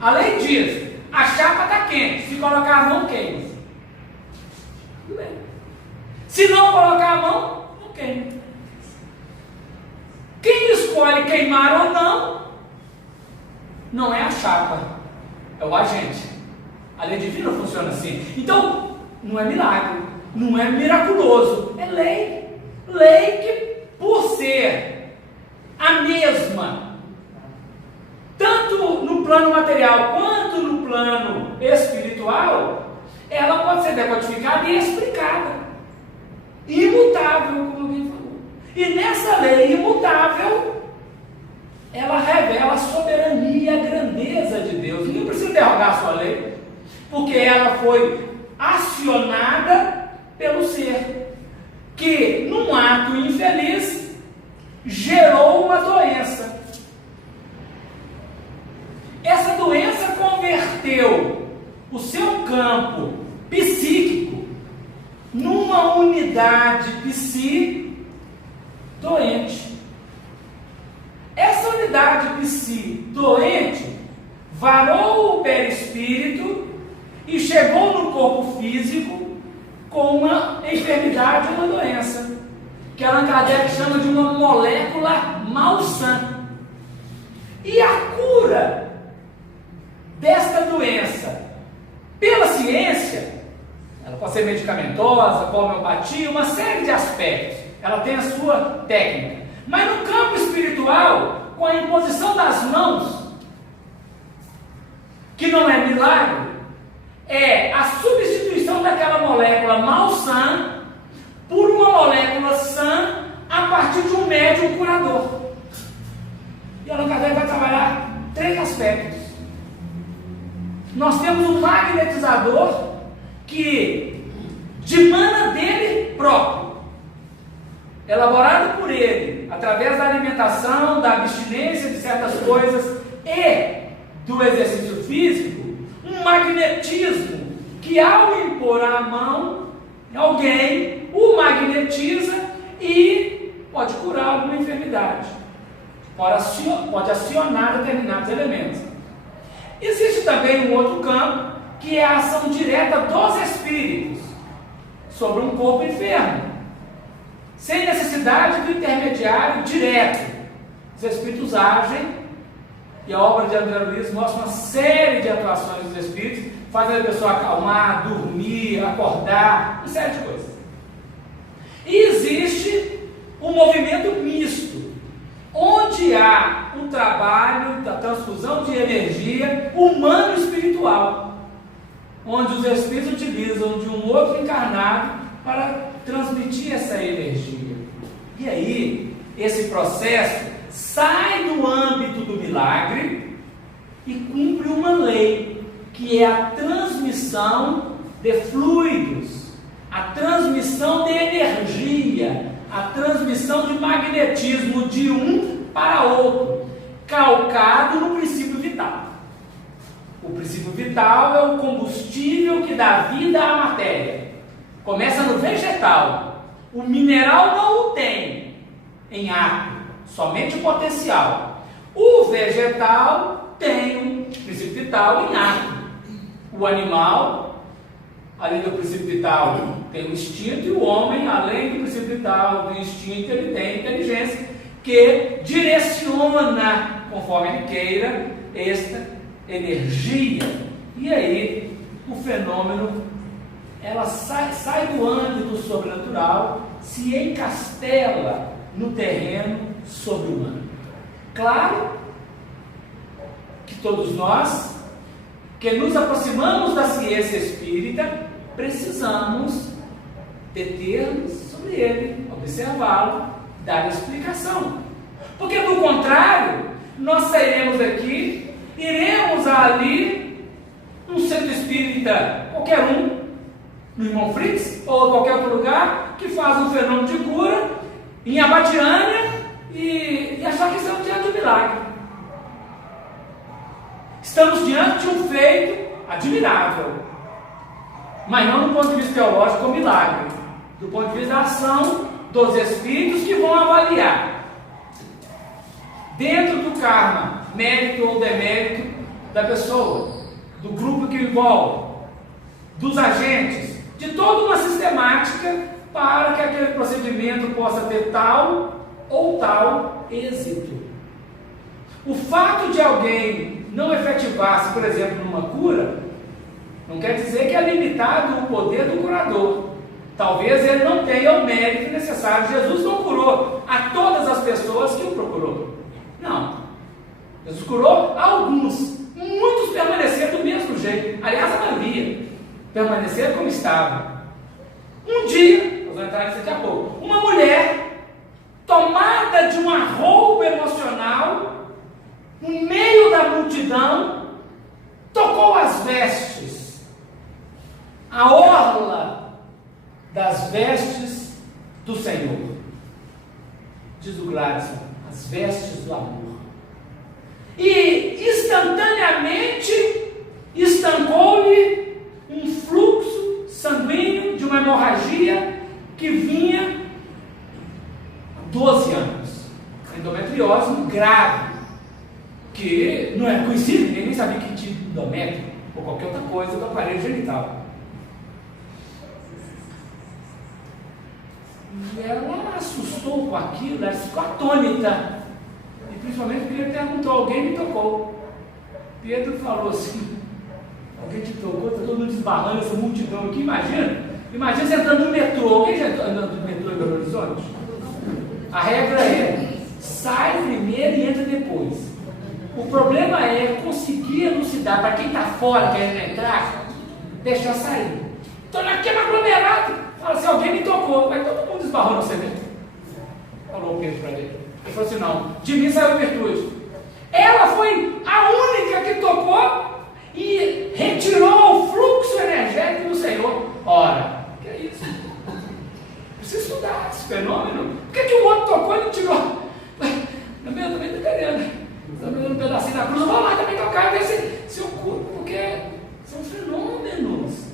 A lei diz: a chapa está quente, se colocar a mão, queima. Tudo bem. Se não colocar a mão, não queima. Quem escolhe queimar ou não é a chapa, é o agente. A lei divina funciona assim. Então, não é milagre, não é miraculoso, é lei. Lei que, por ser a mesma, tanto no plano material quanto no plano espiritual, ela pode ser decodificada e explicada. Imutável, como alguém falou. E nessa lei imutável, ela revela a soberania e a grandeza de Deus. Não precisa interrogar a sua lei, porque ela foi acionada pelo ser, que num ato infeliz gerou uma doença. Essa doença converteu o seu campo psíquico numa unidade psi doente. Essa unidade psi doente varou o perispírito e chegou no corpo físico com uma enfermidade, uma doença, que Allan Kardec chama de uma molécula malsã. E a cura desta doença, pela ciência, ela pode ser medicamentosa, com homeopatia, uma série de aspectos, ela tem a sua técnica. Mas no campo espiritual, com a imposição das mãos, que não é milagre, é a substituição daquela molécula malsã por uma molécula sã a partir de um médium curador. E Allan Kardec vai trabalhar 3 aspectos. Nós temos um magnetizador que dimana dele próprio, elaborado por ele, através da alimentação, da abstinência de certas coisas e do exercício físico, um magnetismo que, ao impor a mão, alguém o magnetiza e pode curar alguma enfermidade, pode acionar determinados elementos. Existe também um outro campo, que é a ação direta dos espíritos sobre um corpo enfermo, sem necessidade do intermediário direto. Os espíritos agem, e a obra de André Luiz mostra uma série de atuações dos espíritos, fazendo a pessoa acalmar, dormir, acordar, uma série de coisas. E existe um movimento misto, onde há um trabalho da transfusão de energia humano e espiritual, onde os espíritos utilizam de um outro encarnado para transmitir essa energia. E aí, esse processo sai do âmbito do milagre e cumpre uma lei, que é a transmissão de fluidos, a transmissão de energia, a transmissão de magnetismo de um para outro, calcado no princípio vital. O princípio vital é o combustível que dá vida à matéria. Começa no vegetal. O mineral não o tem em ato, somente o potencial. O vegetal tem um princípio vital em ato. O animal, além do princípio vital, tem o instinto, e o homem, além do princípio vital, do instinto, ele tem inteligência, que direciona, conforme ele queira, esta energia. E aí, o fenômeno, ela sai do âmbito sobrenatural, se encastela no terreno sobre-humano. Claro que todos nós, que nos aproximamos da ciência espírita, precisamos deter-nos sobre ele, observá-lo, dar explicação. Porque, do contrário, nós sairemos daqui, iremos ali, num centro espírita, qualquer um, no Irmão Fritz, ou qualquer outro lugar, que faz um fenômeno de cura, em Abadiânia, e achar que estamos diante de um milagre. Estamos diante de um feito admirável, mas não do ponto de vista teológico como milagre, do ponto de vista da ação dos espíritos, que vão avaliar, dentro do karma, mérito ou demérito da pessoa, do grupo que envolve, dos agentes, de toda uma sistemática para que aquele procedimento possa ter tal ou tal êxito. O fato de alguém não efetivar-se, por exemplo, numa cura, não quer dizer que é limitado o poder do curador. Talvez ele não tenha o mérito necessário. Jesus não curou a todas as pessoas que o procurou. Não. Jesus curou a alguns. Muitos permaneceram do mesmo jeito. Aliás, a maioria permaneceram como estavam. Um dia, nós vamos entrar nisso daqui a pouco, uma mulher, tomada de um arroubo emocional, no meio da multidão, tocou as vestes, a orla das vestes do Senhor. Diz o Gladson, as vestes do amor. E instantaneamente estancou-lhe um fluxo sanguíneo de uma hemorragia que vinha há 12 anos. Endometriose grave, que não é conhecido, ninguém nem sabia que tinha endométrio ou qualquer outra coisa do aparelho genital. E ela assustou com aquilo, ela ficou atônita. E principalmente porque ele perguntou, alguém me tocou. Pedro falou assim, alguém te tocou, está todo mundo esbarrando essa multidão aqui, imagina você entrando no metrô, alguém já andando no metrô em Belo Horizonte? A regra é, sai primeiro e entra depois. O problema é conseguir elucidar para quem está fora, querendo entrar, deixar sair. Então naquele aglomerado, fala assim, alguém me tocou, vai todo mundo esbarrou no cimento. Falou o Pedro para ele. Ele falou assim, não, de mim saiu virtude. Ela foi a única que tocou e retirou o fluxo energético do Senhor. Ora, que é isso? Precisa estudar esse fenômeno. Por que o outro tocou e não tirou? Eu também estou querendo. Estou vendo um pedacinho da cruz, eu vou lá também tocar e ver se eu curo, porque são fenômenos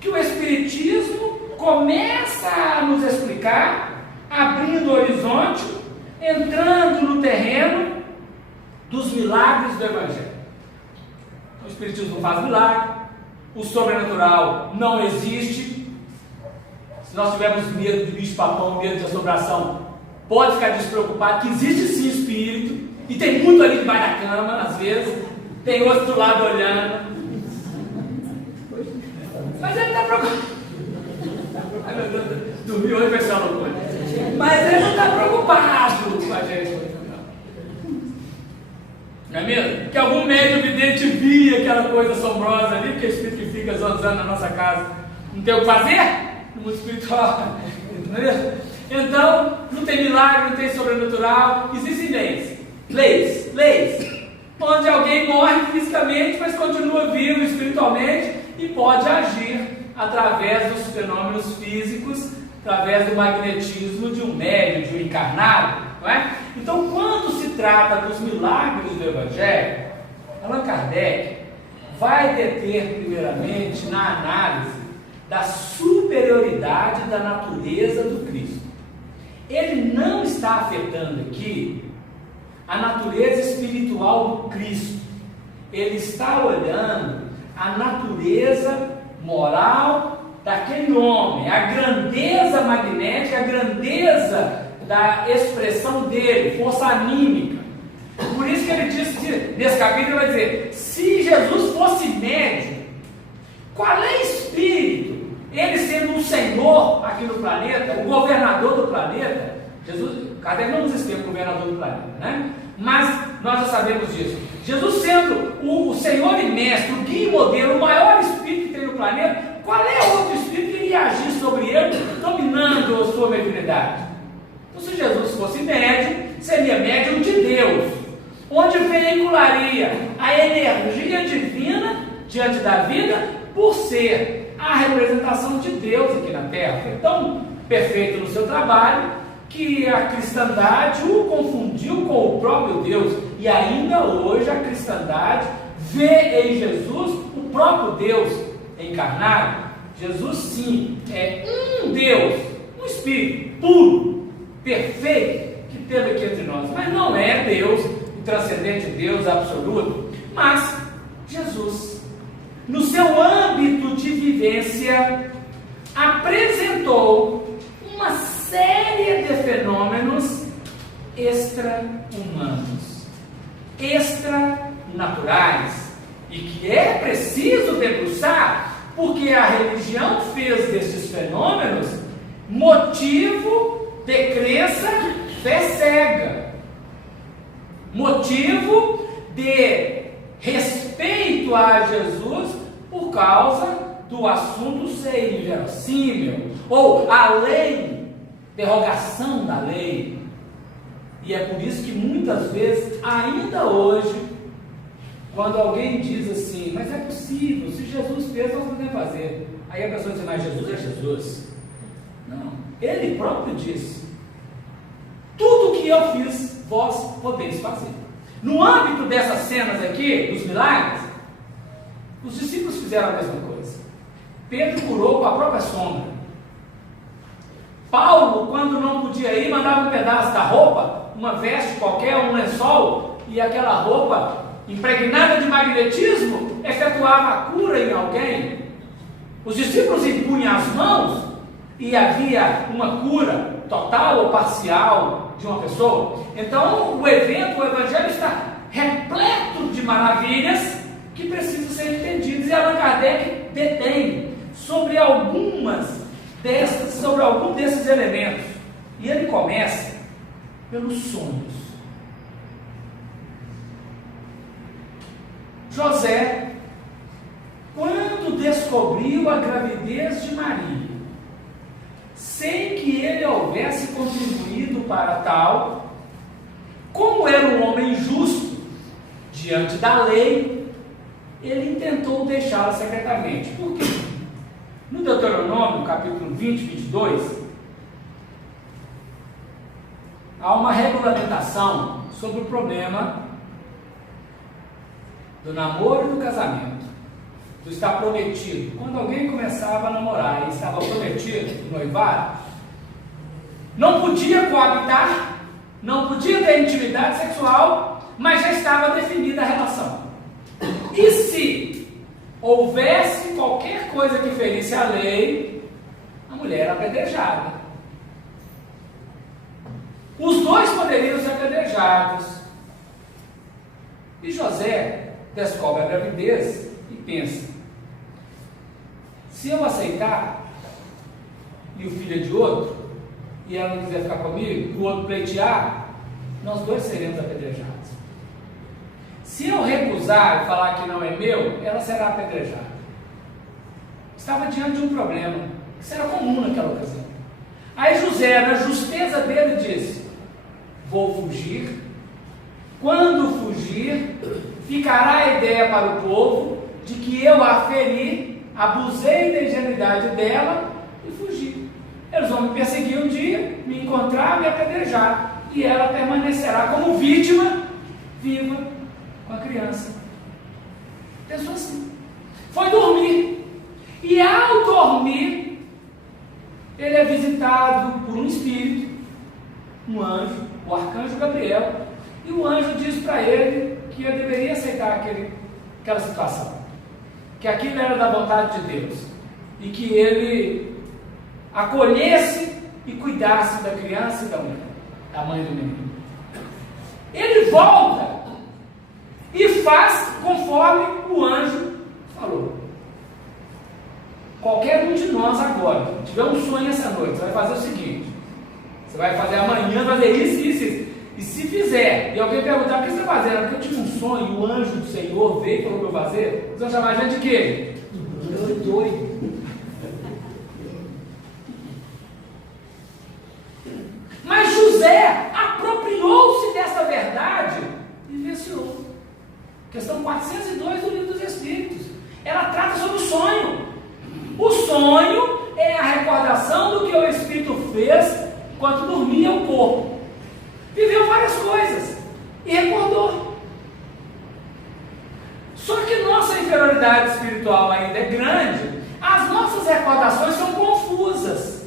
que o Espiritismo começa a nos explicar, abrindo o horizonte, entrando no terreno dos milagres do Evangelho. O Espiritismo não faz milagre, o sobrenatural não existe. Se nós tivermos medo de bicho-papão, medo de assombração, pode ficar despreocupado que existe sim espírito, e tem muito ali debaixo da cama, às vezes, tem outro do lado olhando. Mas ele está preocupado. Ai meu Deus, dormiu hoje, pessoal, não pode. Mas ele não está preocupado com a gente. Não é mesmo? Que algum médium vidente via aquela coisa assombrosa ali, porque o espírito que fica zonzando na nossa casa não tem o que fazer no mundo espiritual. Não é mesmo? Então, não tem milagre, não tem sobrenatural, existem leis, onde alguém morre fisicamente, mas continua vivo espiritualmente e pode agir através dos fenômenos físicos, através do magnetismo de um médium, de um encarnado, não é? Então, quando se trata dos milagres do Evangelho, Allan Kardec vai deter primeiramente na análise da superioridade da natureza do Cristo. Ele não está afetando aqui a natureza espiritual do Cristo. Ele está olhando a natureza moral daquele homem, a grandeza magnética, a grandeza da expressão dele, força anímica. Por isso que ele diz que, nesse capítulo, ele vai dizer, se Jesus fosse médium, qual é espírito? Ele sendo um senhor aqui no planeta, o governador do planeta, Kardec não usa esse termo, governador do planeta, né? Mas nós já sabemos disso. Jesus sendo o senhor e mestre, o guia e modelo, o maior espírito que tem no planeta, qual é o outro espírito que iria agir sobre ele, dominando a sua mediunidade? Então, se Jesus fosse médium, seria médium de Deus, onde veicularia a energia divina diante da vida, por ser a representação de Deus aqui na Terra. Foi tão perfeito no seu trabalho que a cristandade o confundiu com o próprio Deus, e ainda hoje a cristandade vê em Jesus o próprio Deus encarnado. Jesus sim é um Deus, um Espírito puro, perfeito, que teve aqui entre nós, mas não é Deus, o transcendente Deus absoluto, mas Jesus, no seu âmbito de vivência, apresentou uma série de fenômenos extra-humanos, extra-naturais, e que é preciso debruçar, porque a religião fez desses fenômenos motivo de crença, fé cega, motivo de respeito a Jesus por causa do assunto ser inverossímil, ou a lei, derrogação da lei. E é por isso que muitas vezes, ainda hoje, quando alguém diz assim, mas é possível, se Jesus fez, nós podemos fazer. Aí a pessoa diz, mas Jesus é Jesus. Não, ele próprio disse, tudo que eu fiz, vós podeis fazer. No âmbito dessas cenas aqui, dos milagres, os discípulos fizeram a mesma coisa. Pedro curou com a própria sombra. Paulo, quando não podia ir, mandava um pedaço da roupa, uma veste qualquer, um lençol, e aquela roupa impregnada de magnetismo efetuava a cura em alguém. Os discípulos impunham as mãos e havia uma cura total ou parcial de uma pessoa. Então o evento, o evangelho está repleto de maravilhas que precisam ser entendidas, e Allan Kardec detém sobre algum desses elementos, e ele começa pelos sonhos. José, quando descobriu a gravidez de Maria, sem que ele houvesse contribuído para tal, como era um homem justo diante da lei, ele intentou deixá-la secretamente. Por quê? No Deuteronômio, capítulo 20, 22, há uma regulamentação sobre o problema do namoro e do casamento, do estar prometido. Quando alguém começava a namorar e estava prometido, noivado, não podia coabitar, não podia ter intimidade sexual, mas já estava definida a relação. E se houvesse qualquer coisa que ferisse a lei, a mulher era apedrejada. Os dois poderiam ser apedrejados. E José descobre a gravidez e pensa, se eu aceitar e o filho é de outro, e ela não quiser ficar comigo, o outro pleitear, nós dois seremos apedrejados. Se eu recusar e falar que não é meu, ela será apedrejada. Estava diante de um problema, isso era comum naquela ocasião. Aí José, na justeza dele, disse, vou fugir. Quando fugir, ficará a ideia para o povo de que eu a feri, abusei da ingenuidade dela e fugi. Eles vão me perseguir um dia, me encontrar, me apedrejar, e ela permanecerá como vítima viva com a criança. Pensou assim. Foi dormir. E ao dormir, ele é visitado por um espírito, um anjo, o arcanjo Gabriel, e o anjo diz para ele que ele deveria aceitar aquela situação, que aquilo era da vontade de Deus, e que ele acolhesse e cuidasse da criança e da mulher, da mãe do menino. Ele volta e faz conforme o anjo falou. Qualquer um de nós agora, tiver um sonho essa noite, você vai fazer o seguinte, você vai fazer amanhã, vai fazer isso, isso, isso. E se fizer, e alguém perguntar, o que você está fazendo? Porque eu tive um sonho e o anjo do Senhor veio e falou para eu fazer, vocês vão chamar a gente de quê? Doido. Mas José apropriou-se dessa verdade e vivenciou. Questão 402 do Livro dos Espíritos. Ela trata sobre o sonho. O sonho é a recordação do que o Espírito fez enquanto dormia o corpo. Viveu várias coisas e recordou. Só que nossa inferioridade espiritual ainda é grande, as nossas recordações são confusas,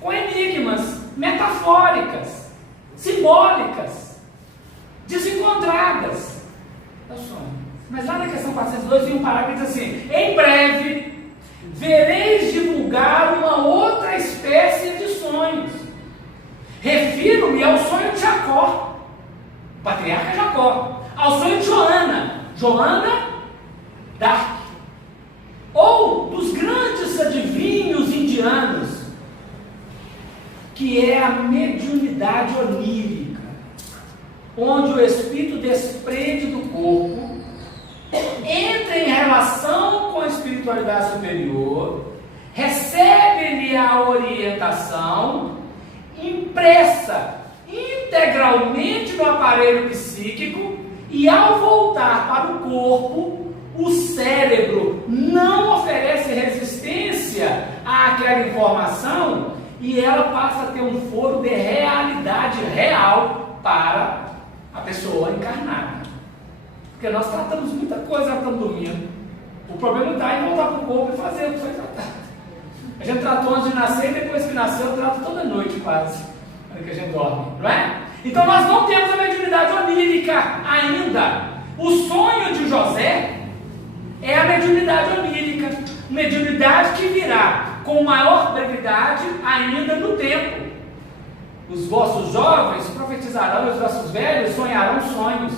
com enigmas, metafóricas, simbólicas, desencontradas. É o sonho. Mas lá na questão 402 tem um parágrafo que diz assim: em breve vereis divulgar uma outra espécie de sonhos. Refiro-me ao sonho de Jacó, patriarca Jacó, ao sonho de Joana Dark, ou dos grandes adivinhos indianos, que é a mediunidade onírica, onde o espírito desprende do corpo, entra em relação com espiritualidade superior, recebe-lhe a orientação, impressa integralmente no aparelho psíquico, e ao voltar para o corpo, o cérebro não oferece resistência àquela informação e ela passa a ter um foro de realidade real para a pessoa encarnada. Porque nós tratamos muita coisa, nós estamos dormindo. O problema está em voltar para o corpo e fazer o que foi tratado. A gente tratou antes de nascer e depois que nasceu, trata toda noite quase, que a gente dorme, não é? Então nós não temos a mediunidade onírica ainda. O sonho de José é a mediunidade onírica, mediunidade que virá com maior brevidade ainda no tempo. Os vossos jovens profetizarão, os vossos velhos sonharão sonhos,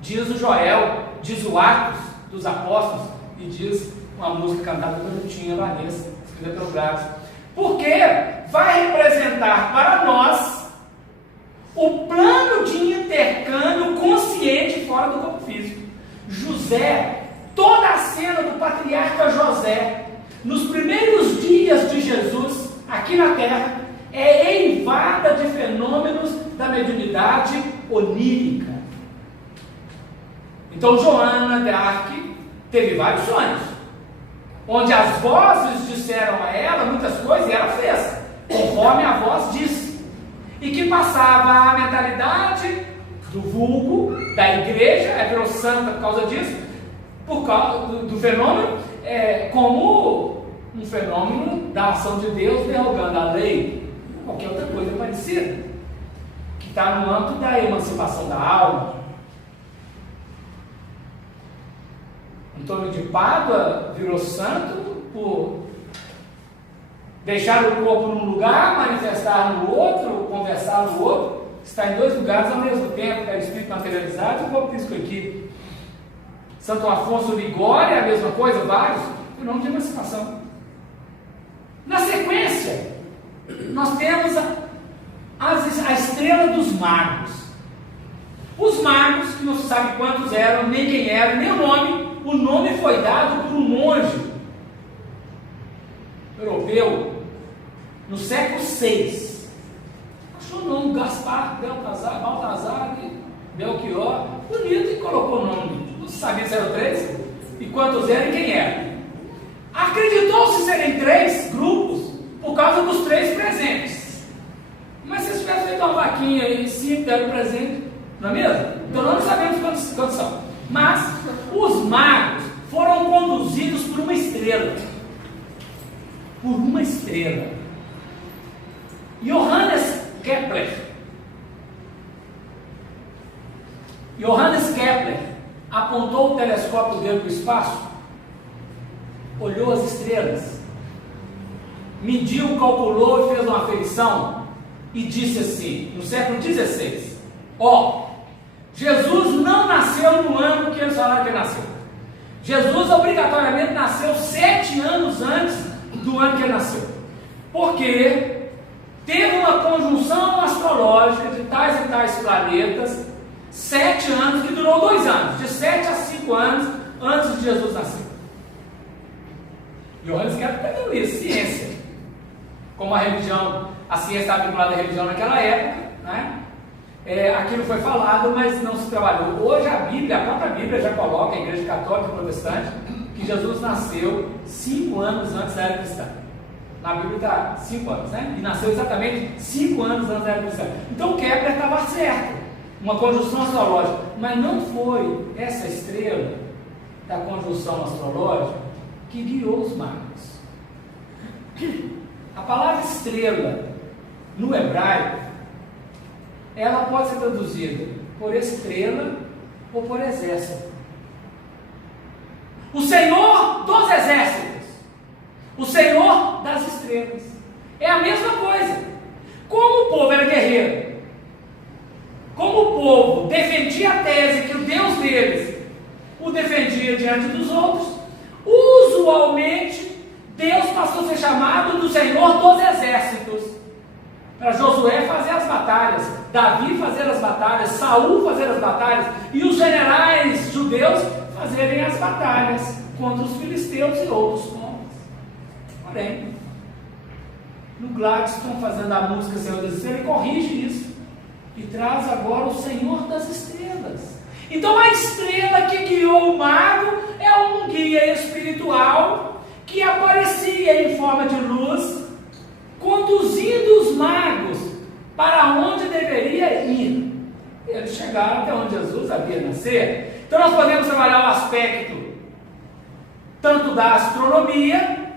diz o Joel, diz o Atos dos Apóstolos e diz uma música cantada pelo Tinha Vanessa, escrita pelo Graves. Porque vai representar para nós o plano de intercâmbio consciente fora do corpo físico. José, toda a cena do patriarca José, nos primeiros dias de Jesus, aqui na Terra, é eivada de fenômenos da mediunidade onírica. Então, Joana de Arc teve vários sonhos, onde as vozes disseram a ela muitas coisas e ela fez, conforme a voz disse. E que passava a mentalidade do vulgo, da igreja, virou santa por causa disso, por causa do fenômeno, como um fenômeno da ação de Deus derrogando a lei, qualquer outra coisa parecida, que está no âmbito da emancipação da alma. Antônio de Pádua virou santo por deixar o corpo num lugar, manifestar no outro, conversar no outro, está em dois lugares ao mesmo tempo, é o espírito materializado e o corpo físico aqui. Santo Afonso Ligório, a mesma coisa, vários, o nome de emancipação. Na sequência, nós temos a estrela dos magos. Os magos, que não se sabe quantos eram, nem quem eram, nem o nome foi dado por um monge europeu no século VI. Achou o nome Gaspar, Baltazar, Belchior, bonito, e colocou o nome. Não sabia se eram três, e quantos eram e quem eram. Acreditou-se serem três grupos por causa dos três presentes. Mas se tivesse feito uma vaquinha aí, 5 deram presente, não é mesmo? Então nós não sabemos quantos são. Mas os magos foram conduzidos por uma estrela. Por uma estrela. Johannes Kepler apontou o telescópio dele para o espaço, olhou as estrelas, mediu, calculou e fez uma aferição e disse assim, no século XVI: Jesus não nasceu no ano que eles falaram que ele nasceu. Jesus obrigatoriamente nasceu 7 anos antes do ano que ele nasceu, porque teve uma conjunção astrológica de tais e tais planetas, 7 anos, que durou 2 anos, de 7 a 5 anos antes de Jesus nascer. Johannes Kepler pegou isso, ciência. Como a religião, a ciência estava vinculada à religião naquela época, né? Aquilo foi falado, mas não se trabalhou. Hoje a própria Bíblia já coloca, a Igreja Católica e Protestante, que Jesus nasceu 5 anos antes da era cristã. Na Bíblia está 5 anos, né? E nasceu exatamente 5 anos antes da era cristã. Então Kepler estava certo, uma conjunção astrológica, mas não foi essa estrela da conjunção astrológica que guiou os magos. A palavra estrela no hebraico, ela pode ser traduzida por estrela ou por exército. O Senhor dos exércitos, o Senhor das estrelas, é a mesma coisa. Como o povo era guerreiro, como o povo defendia a tese que o Deus deles o defendia diante dos outros, usualmente Deus passou a ser chamado do Senhor dos exércitos, para Josué fazer as batalhas, Davi fazer as batalhas, Saul fazer as batalhas, e os generais judeus fazerem as batalhas. contra os filisteus e outros povos. Porém, no Gladstone, fazendo a música Senhor das Estrelas, ele corrige isso e traz agora o Senhor das Estrelas. Então a estrela que guiou o mago é um guia espiritual que aparecia em forma de luz, conduzindo os magos para onde deveria ir. Eles chegaram até onde Jesus havia nascer. Então nós podemos trabalhar o aspecto tanto da astronomia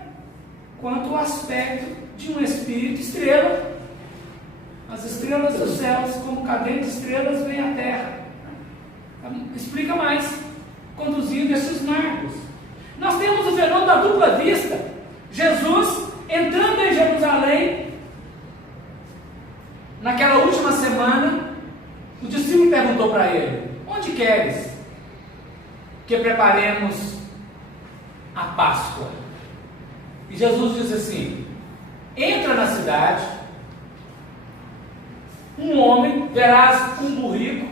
quanto o aspecto de um espírito estrela. As estrelas dos céus, como cadentes estrelas, vêm à terra. Explica mais, conduzindo esses magos. Nós temos o fenômeno da dupla vista. Jesus entrando em Jerusalém, naquela última semana, o discípulo perguntou para ele: onde queres que preparemos a Páscoa? E Jesus disse assim: entra na cidade, um homem, verás um burrico,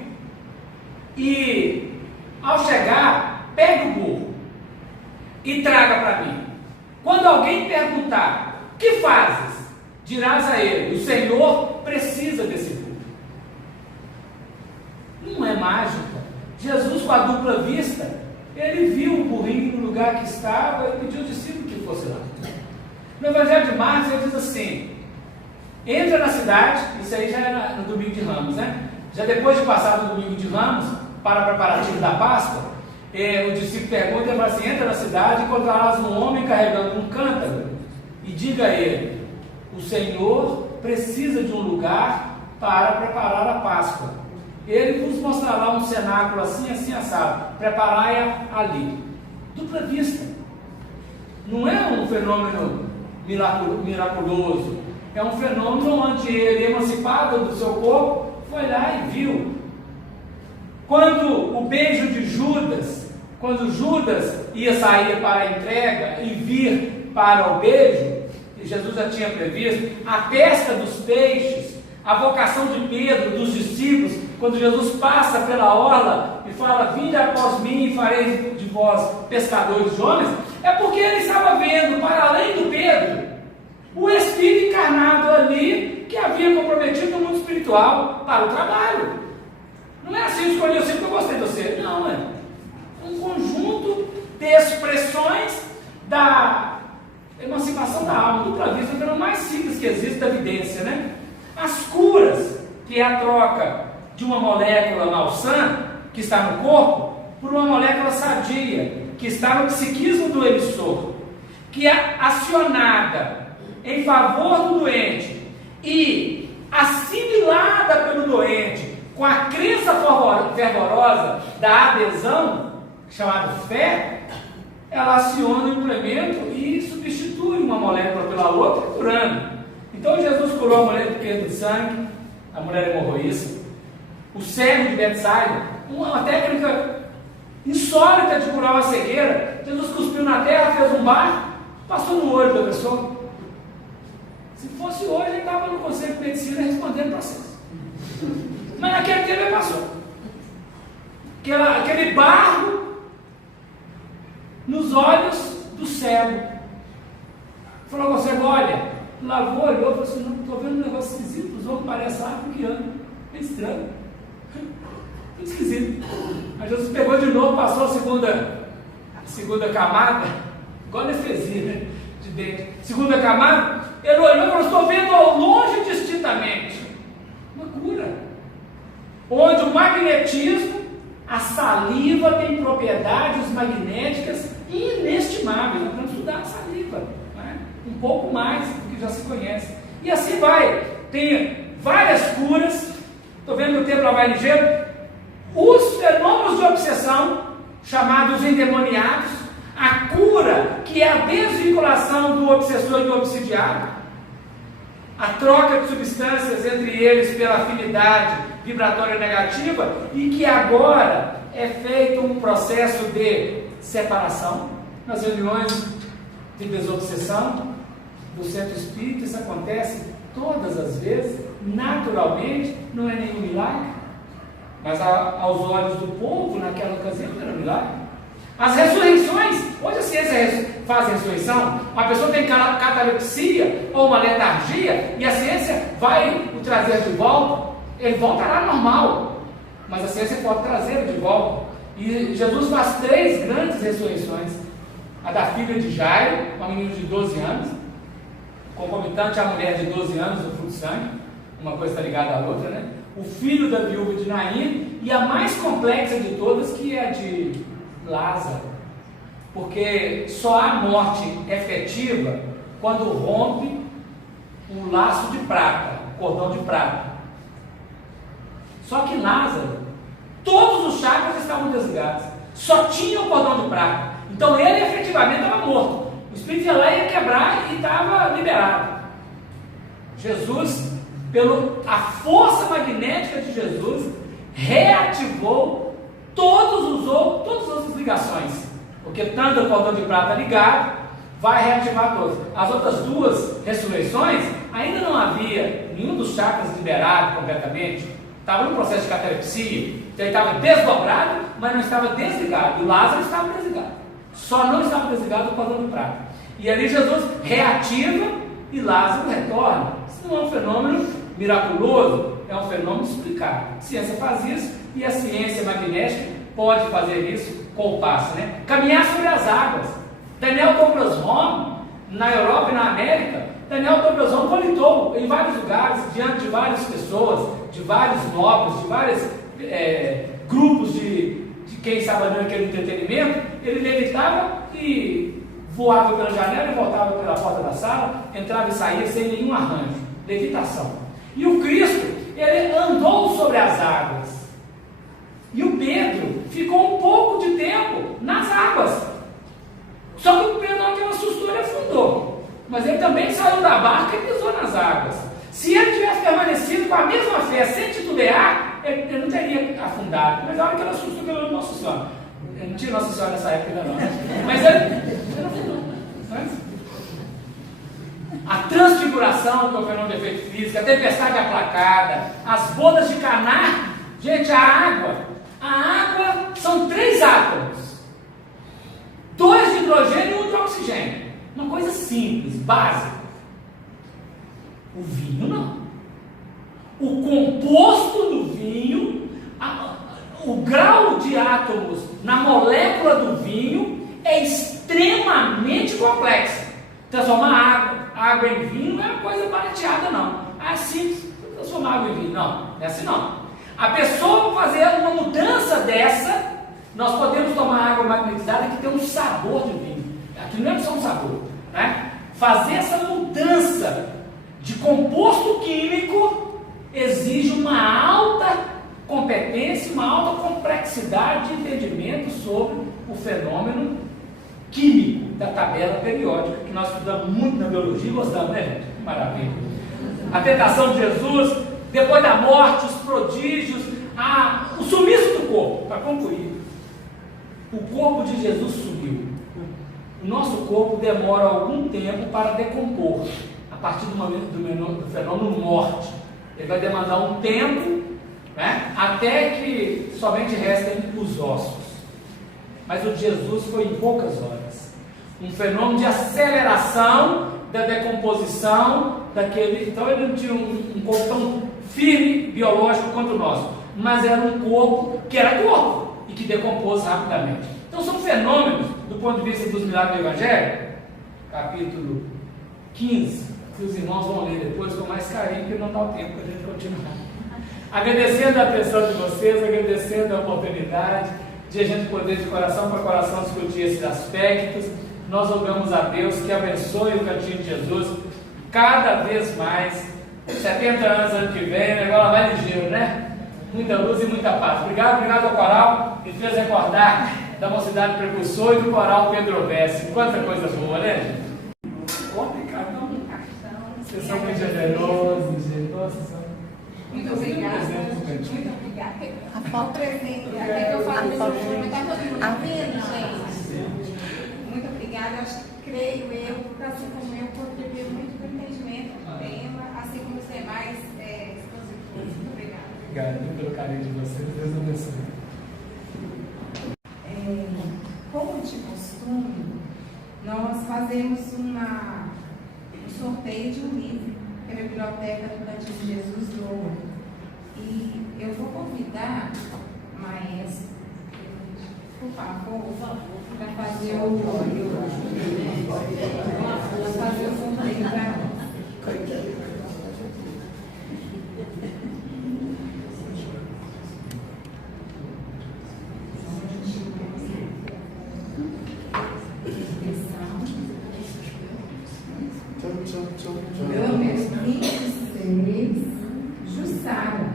e ao chegar, pegue o burro e traga para mim. Quando alguém perguntar: que fazes? Dirás a ele: o Senhor precisa desse burro. Não é mágica. Jesus, com a dupla vista, ele viu o burrinho no lugar que estava e pediu ao discípulo que fosse lá. No Evangelho de Marcos ele diz assim: entra na cidade. Isso aí já é no domingo de Ramos, né? Já depois de passar do domingo de Ramos para o preparativo da Páscoa, o discípulo pergunta e fala assim: entra na cidade e encontrarás um homem carregando um cântaro e diga a ele: o Senhor precisa de um lugar para preparar a Páscoa. Ele vos mostrará um cenáculo assim, assim, assado. Preparai-a ali. Dupla vista. Não é um fenômeno miraculoso. É um fenômeno onde ele, emancipado do seu corpo, foi lá e viu. Quando o beijo de Judas, quando Judas ia sair para a entrega e vir para o beijo, e Jesus já tinha previsto, a pesca dos peixes, a vocação de Pedro, dos discípulos, quando Jesus passa pela orla e fala: vinde após mim e farei de vós pescadores de homens, é porque ele estava vendo, para além do Pedro, o Espírito encarnado ali, que havia comprometido o mundo espiritual para o trabalho. Não é assim: escolhi você porque eu gostei de você. Não, é um conjunto de expressões da emancipação da alma, dupla vista, que é o mais simples que existe da evidência, né? As curas, que é a troca de uma molécula malsã, que está no corpo, por uma molécula sadia, que está no psiquismo do emissor, que é acionada em favor do doente e assimilada pelo doente com a crença fervorosa da adesão, chamada fé, ela aciona o implemento e substitui uma molécula pela outra, curando. Então Jesus curou a mulher do perda de sangue, a mulher hemorroísta, o cego de Betsaida, uma técnica insólita de curar uma cegueira. Jesus cuspiu na terra, fez um barro, passou no olho da pessoa. Se fosse hoje, ele estava no Conselho de Medicina respondendo o processo. Mas naquele tempo ele passou. Aquele barro nos olhos do cego. Falou: você olha, lavou, olhou, falou assim: não, estou vendo um negócio esquisito, os homens parecem árvore que anda. É estranho. Tudo esquisito. Aí Jesus pegou de novo, passou a segunda camada, igual anestesia, né? De dentro. Segunda camada, ele olhou e falou: estou vendo ao longe distintamente. Uma cura. Onde o magnetismo, a saliva tem propriedades magnéticas inestimáveis. Nós vamos estudar a saliva, né? Um pouco mais do que já se conhece. E assim vai. Tem várias curas. Estou vendo que o tempo lá vai ligeiro. Os fenômenos de obsessão, chamados endemoniados, a cura, que é a desvinculação do obsessor e do obsidiado, a troca de substâncias entre eles pela afinidade vibratória negativa, e que agora é feito um processo de separação nas reuniões de desobsessão do centro espírita. Isso acontece todas as vezes, naturalmente, não é nenhum milagre, mas aos olhos do povo naquela ocasião era um milagre. As ressurreições Hoje a ciência faz a ressurreição, uma pessoa tem catalepsia ou uma letargia e a ciência vai o trazer de volta, ele voltará normal, mas a ciência pode trazê-lo de volta. E Jesus faz 3 grandes ressurreições: a da filha de Jairo, uma menina de 12 anos, concomitante à mulher de 12 anos do fluxo de sangue, uma coisa está ligada à outra, né? O filho da viúva de Naim, e a mais complexa de todas, que é a de Lázaro, porque só há morte efetiva quando rompe o laço de prata, o cordão de prata. Só que Lázaro, todos os chakras estavam desligados, só tinha o cordão de prata, então ele efetivamente estava morto, o espírito ia lá e ia quebrar e estava liberado. Jesus, pela força magnética de Jesus, reativou todas as outras ligações, porque tanto o cordão de prata ligado vai reativar todos. As outras 2 ressurreições ainda não havia nenhum dos chakras liberado completamente, estava no processo de catalepsia, então ele estava desdobrado, mas não estava desligado. E Lázaro estava desligado, só não estava desligado o cordão de prata. E ali Jesus reativa e Lázaro retorna. Isso não é um fenômeno miraculoso, é um fenômeno explicado. A ciência faz isso e a ciência magnética pode fazer isso com o passe, né? Caminhar sobre as águas. Daniel Douglas Home, na Europa e na América, Daniel Douglas Home volitou em vários lugares, diante de várias pessoas, de vários nobres, de vários grupos de quem estava dando aquele entretenimento. Ele levitava e voava pela janela e voltava pela porta da sala, entrava e saía sem nenhum arranjo, levitação. E o Cristo, ele andou sobre as águas. E o Pedro ficou um pouco de tempo nas águas. Só que o Pedro, na hora que ele assustou, ele afundou. Mas ele também saiu da barca e pisou nas águas. Se ele tivesse permanecido com a mesma fé, sem titubear, ele não teria afundado. Mas na hora que ele assustou, ele olhou Nossa Senhora. Não tinha Nossa Senhora nessa época ainda não. Mas ele afundou. A transfiguração, que é o fenômeno do efeito físico, a tempestade aplacada, as bodas de Caná. Gente, a água são 3 átomos, 2 de hidrogênio e 1 de oxigênio. Uma coisa simples, básica. O vinho não. O composto do vinho, o grau de átomos na molécula do vinho é extremamente complexo. Transformar água em vinho não é uma coisa barateada, não. É simples, transformar água em vinho. Não é assim não. A pessoa fazer uma mudança dessa, nós podemos tomar água magnetizada que tem um sabor de vinho. Aqui não é só um sabor, né? Fazer essa mudança de composto químico exige uma alta competência, uma alta complexidade de entendimento sobre o fenômeno químico da tabela periódica, que nós estudamos muito na biologia e gostamos, né, gente? Que maravilha! A tentação de Jesus, depois da morte, os prodígios, o sumiço do corpo. Para concluir, o corpo de Jesus sumiu. O nosso corpo demora algum tempo para decompor, a partir do momento do fenômeno morte. Ele vai demandar um tempo, né, até que somente restem os ossos. Mas o de Jesus foi em poucas horas. Um fenômeno de aceleração da decomposição daquele. Então ele não tinha um corpo tão firme, biológico quanto o nosso, mas era um corpo que era corpo e que decompôs rapidamente. Então são fenômenos, do ponto de vista dos milagres do Evangelho, capítulo 15, que os irmãos vão ler depois com mais carinho, porque não dá o tempo para a gente continuar. Agradecendo a atenção de vocês, agradecendo a oportunidade de a gente poder de coração para coração discutir esses aspectos. Nós rogamos a Deus que abençoe o Cantinho de Jesus cada vez mais. 70 anos ano que vem, o negócio vai ligeiro, né? Muita luz e muita paz. Obrigado ao coral que fez recordar da Mocidade Precursor e do coral Pedro Bessi. Quanta coisa boa, né? Complicado, não? Vocês são muito generosos, gente. Nossa, muito obrigada. Muito obrigada. A foto presente. Até que eu falo desse filme, está todo mundo vendo, gente. Muito obrigada. Eu creio eu, assim como eu, porque veio muito com entendimento do tema, assim como os demais expositores. Muito obrigada. Obrigado pelo carinho de vocês. Deus abençoe. Como de costume, fazemos um sorteio de um livro que a Biblioteca do Cantinho de Jesus doa. E eu vou convidar a maestra, por favor, para fazer o sorteio para nós. Número 26, Jussara.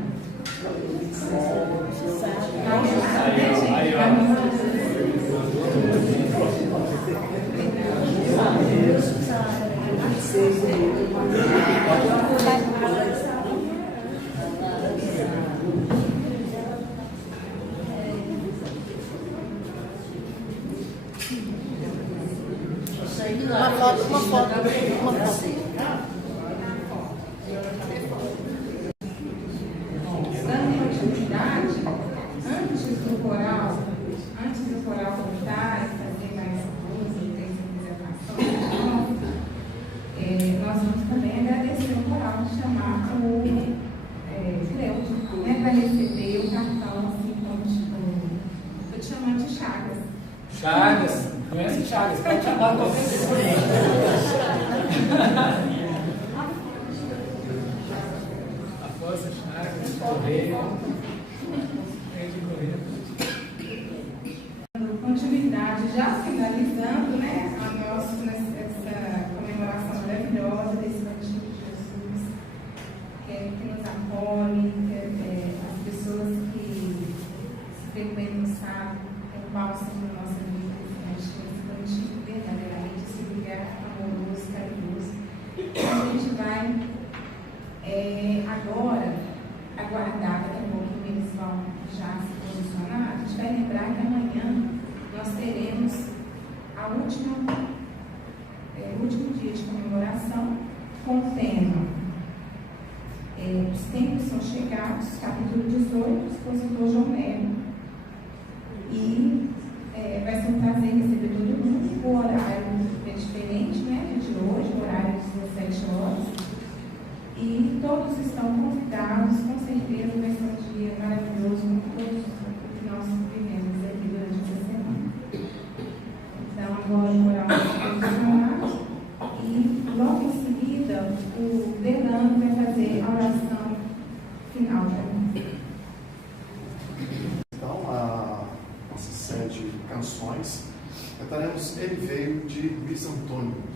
Uma foto. Dando continuidade, antes do coral voltar e fazer mais duas ou três apresentações, nós vamos também agradecer o coral de chamar o Cleuto, para receber o cartão, assim, como estou te chamando de Chagas. Chagas, conhece Chagas, pode chamar qualquer pessoa. A força Chagas, correio. Continuidade, já finalizando, essa comemoração maravilhosa desse Cantinho de Jesus, que nos acolhe, as pessoas que frequentam, sabe, é um bálsamo na nossa vida, esse cantinho verdadeiramente, esse lugar amoroso, carinhoso. A gente vai agora aguardar, daqui a pouco eles vão já se posicionar. A gente vai lembrar que amanhã nós teremos o último dia de comemoração com o tema Os Tempos São Chegados, capítulo 18, expositor João Melo. E vai ser um prazer receber todo mundo. O horário é diferente, né, de hoje, o horário de 17 horas. E todos estão convidados, com certeza vai ser um dia maravilhoso, com todos o que nós vivemos aqui durante essa semana. Então, agora o coral vai se posicionar e logo em seguida o Delano vai fazer a oração final para nós. Então, a nossa série de canções, cantaremos Ele Veio, de Luiz Antônio.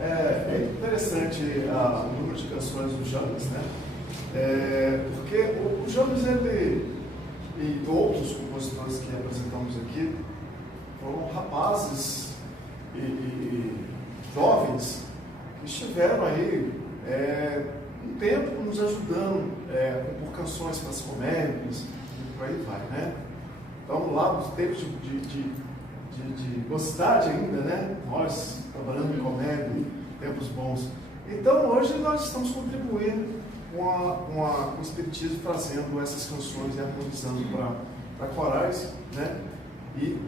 É interessante o número de canções do James, né? Porque o James, ele e outros compositores que apresentamos aqui foram rapazes e jovens que estiveram aí um tempo nos ajudando a compor canções para as comédias e por aí vai, né? Então, lá nos tempos de mocidade ainda, né? Nós trabalhando em comédia, tempos bons. Então, hoje nós estamos contribuindo com o Espiritismo, trazendo essas canções e harmonizando para corais, né? E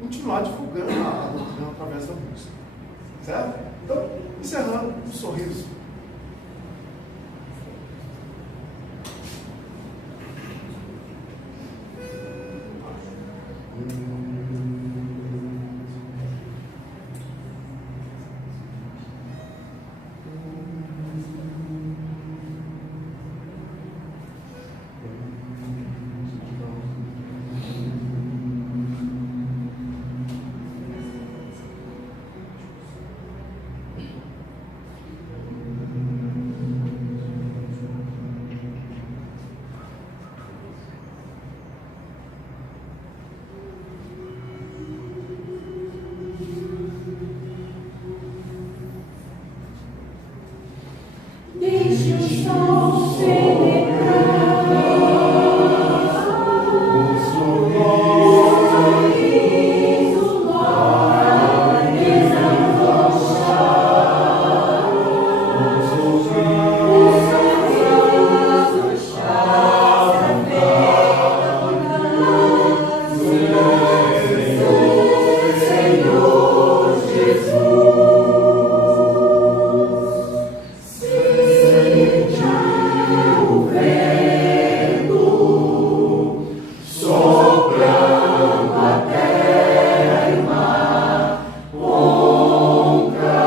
continuar divulgando a doutrina através da música. Certo? Então, encerrando, um sorriso. Deixe o sol penetrar o sorriso vai desabrochar, o sorriso chata Senhor Jesus. O vento soprando a terra e o mar com carinho.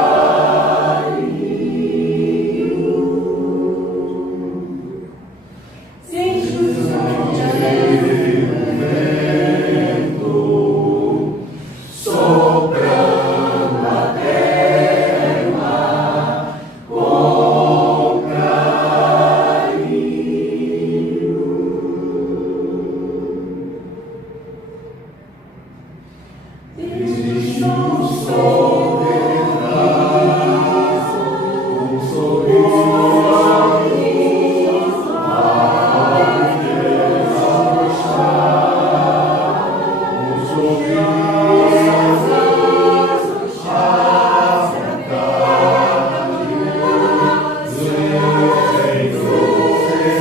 Sente o som de o vento soprando a terra e o mar com deixe o sol penetrar, o sorriso vai desabrochar, o sorriso chata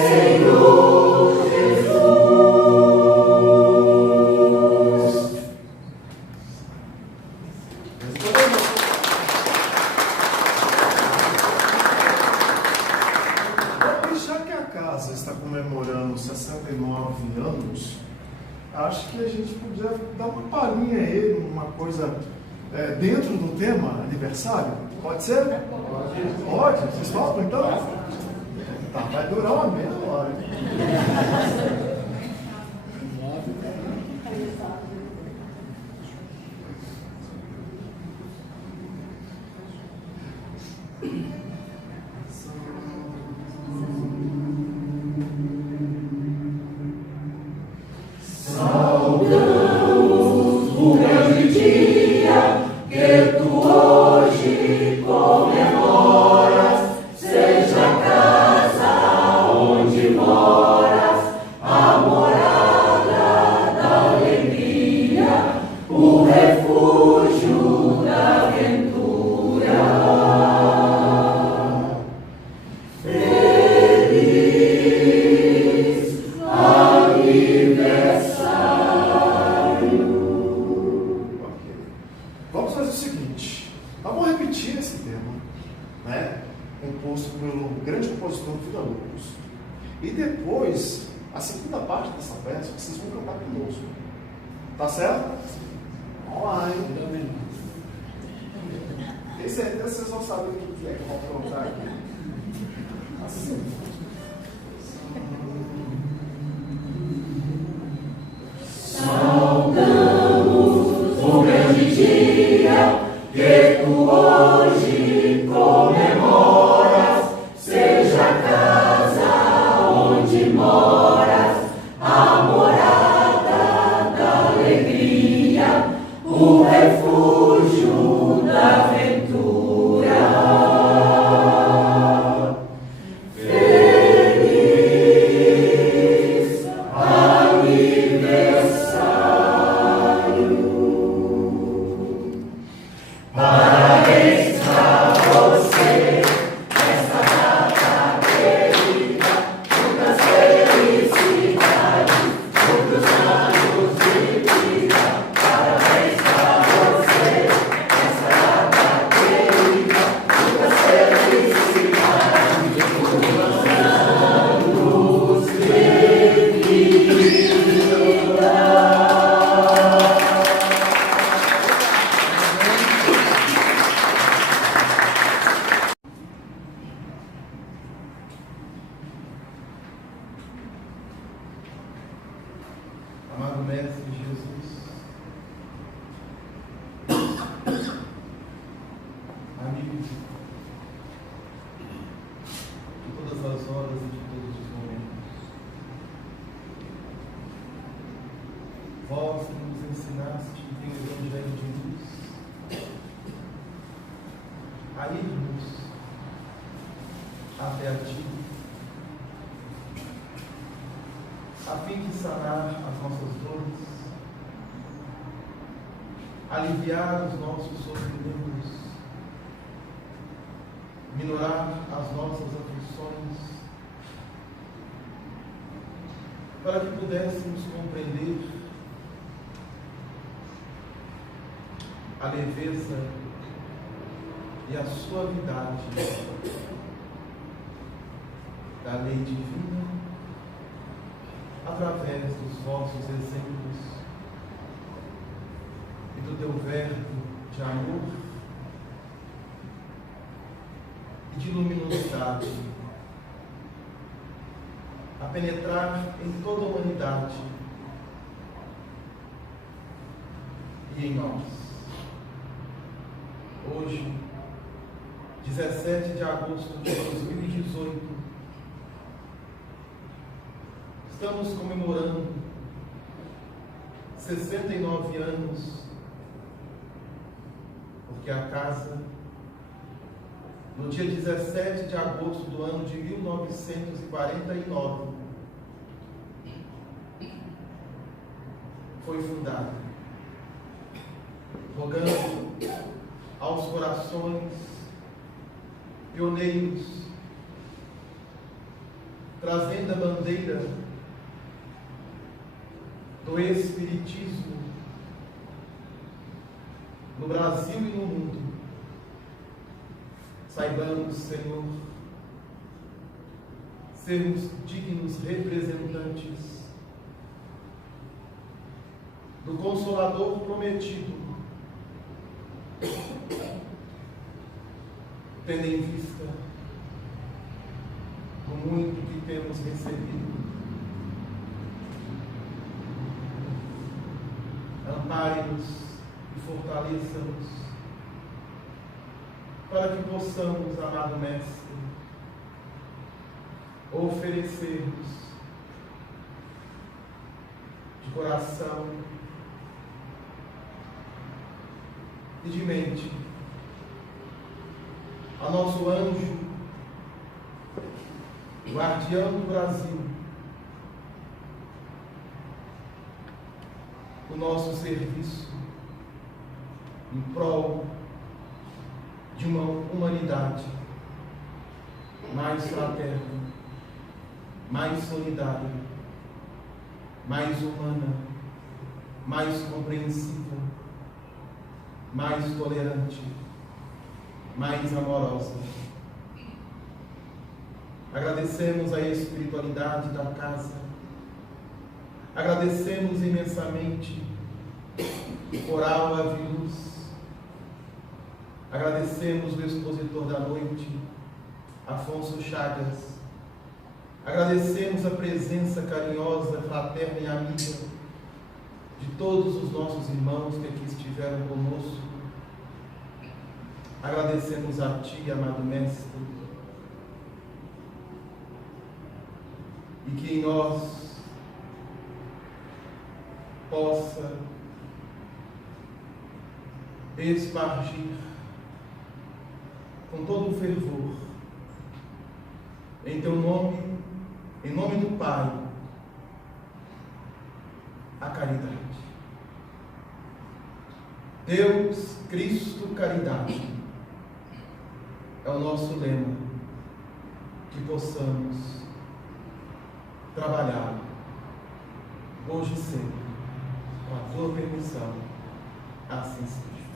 Senhor Jesus. E já que a casa está comemorando 69 anos, acho que a gente podia dar uma palhinha aí, uma coisa dentro do tema aniversário. Pode ser? Pode. Vocês topam então? Tá, vai durar uma meia hora. Saudamos o grande dia que tu hoje comemoras, seja a casa onde moras, a morada da alegria, o refúgio da aventura. Feliz aniversário. Vamos fazer o seguinte, vamos repetir esse tema, né? Composto pelo grande compositor Vila Lobos. E depois, a segunda parte dessa peça, vocês vão cantar conosco. Tá certo? Vamos lá, hein? Tem certeza que vocês vão saber o que é que eu vou colocar aqui. Assim. Saudamos o grande dia que tu hoje amigos, de todas as horas e de todos os momentos. Vós que nos ensinaste em Evangelho de luz a irmos até a Ti, a fim de sanar as nossas dores, aliviar os nossos sofrimentos, minorar as nossas aflições, para que pudéssemos compreender a leveza e a suavidade da lei divina através dos vossos exemplos e do teu verbo de amor e de luminosidade a penetrar em toda a humanidade e em nós. Hoje, 17 de agosto de 2018, estamos comemorando 69 anos, porque a casa, no dia 17 de agosto do ano de 1949, foi fundada, rogando aos corações pioneiros, trazendo a bandeira do Espiritismo no Brasil e no mundo. Saibamos, Senhor, sermos dignos representantes do Consolador prometido, tendo em vista o muito que temos recebido. Ampare-nos e fortaleça-nos, para que possamos, amado Mestre, oferecermos de coração e de mente a nosso anjo, guardião do Brasil, o nosso serviço em prol de uma humanidade mais fraterna, mais solidária, mais humana, mais compreensiva, mais tolerante, mais amorosa. Agradecemos a espiritualidade da casa, agradecemos imensamente o coral Ave Luz, agradecemos o expositor da noite, Afonso Chagas, agradecemos a presença carinhosa, fraterna e amiga de todos os nossos irmãos que aqui estiveram conosco. Agradecemos a Ti, amado Mestre, e que em nós possa espargir com todo o fervor, em Teu nome, em nome do Pai, a caridade. Deus, Cristo, caridade, é o nosso lema, que possamos trabalhar hoje e sempre, com a Tua permissão, assim seja.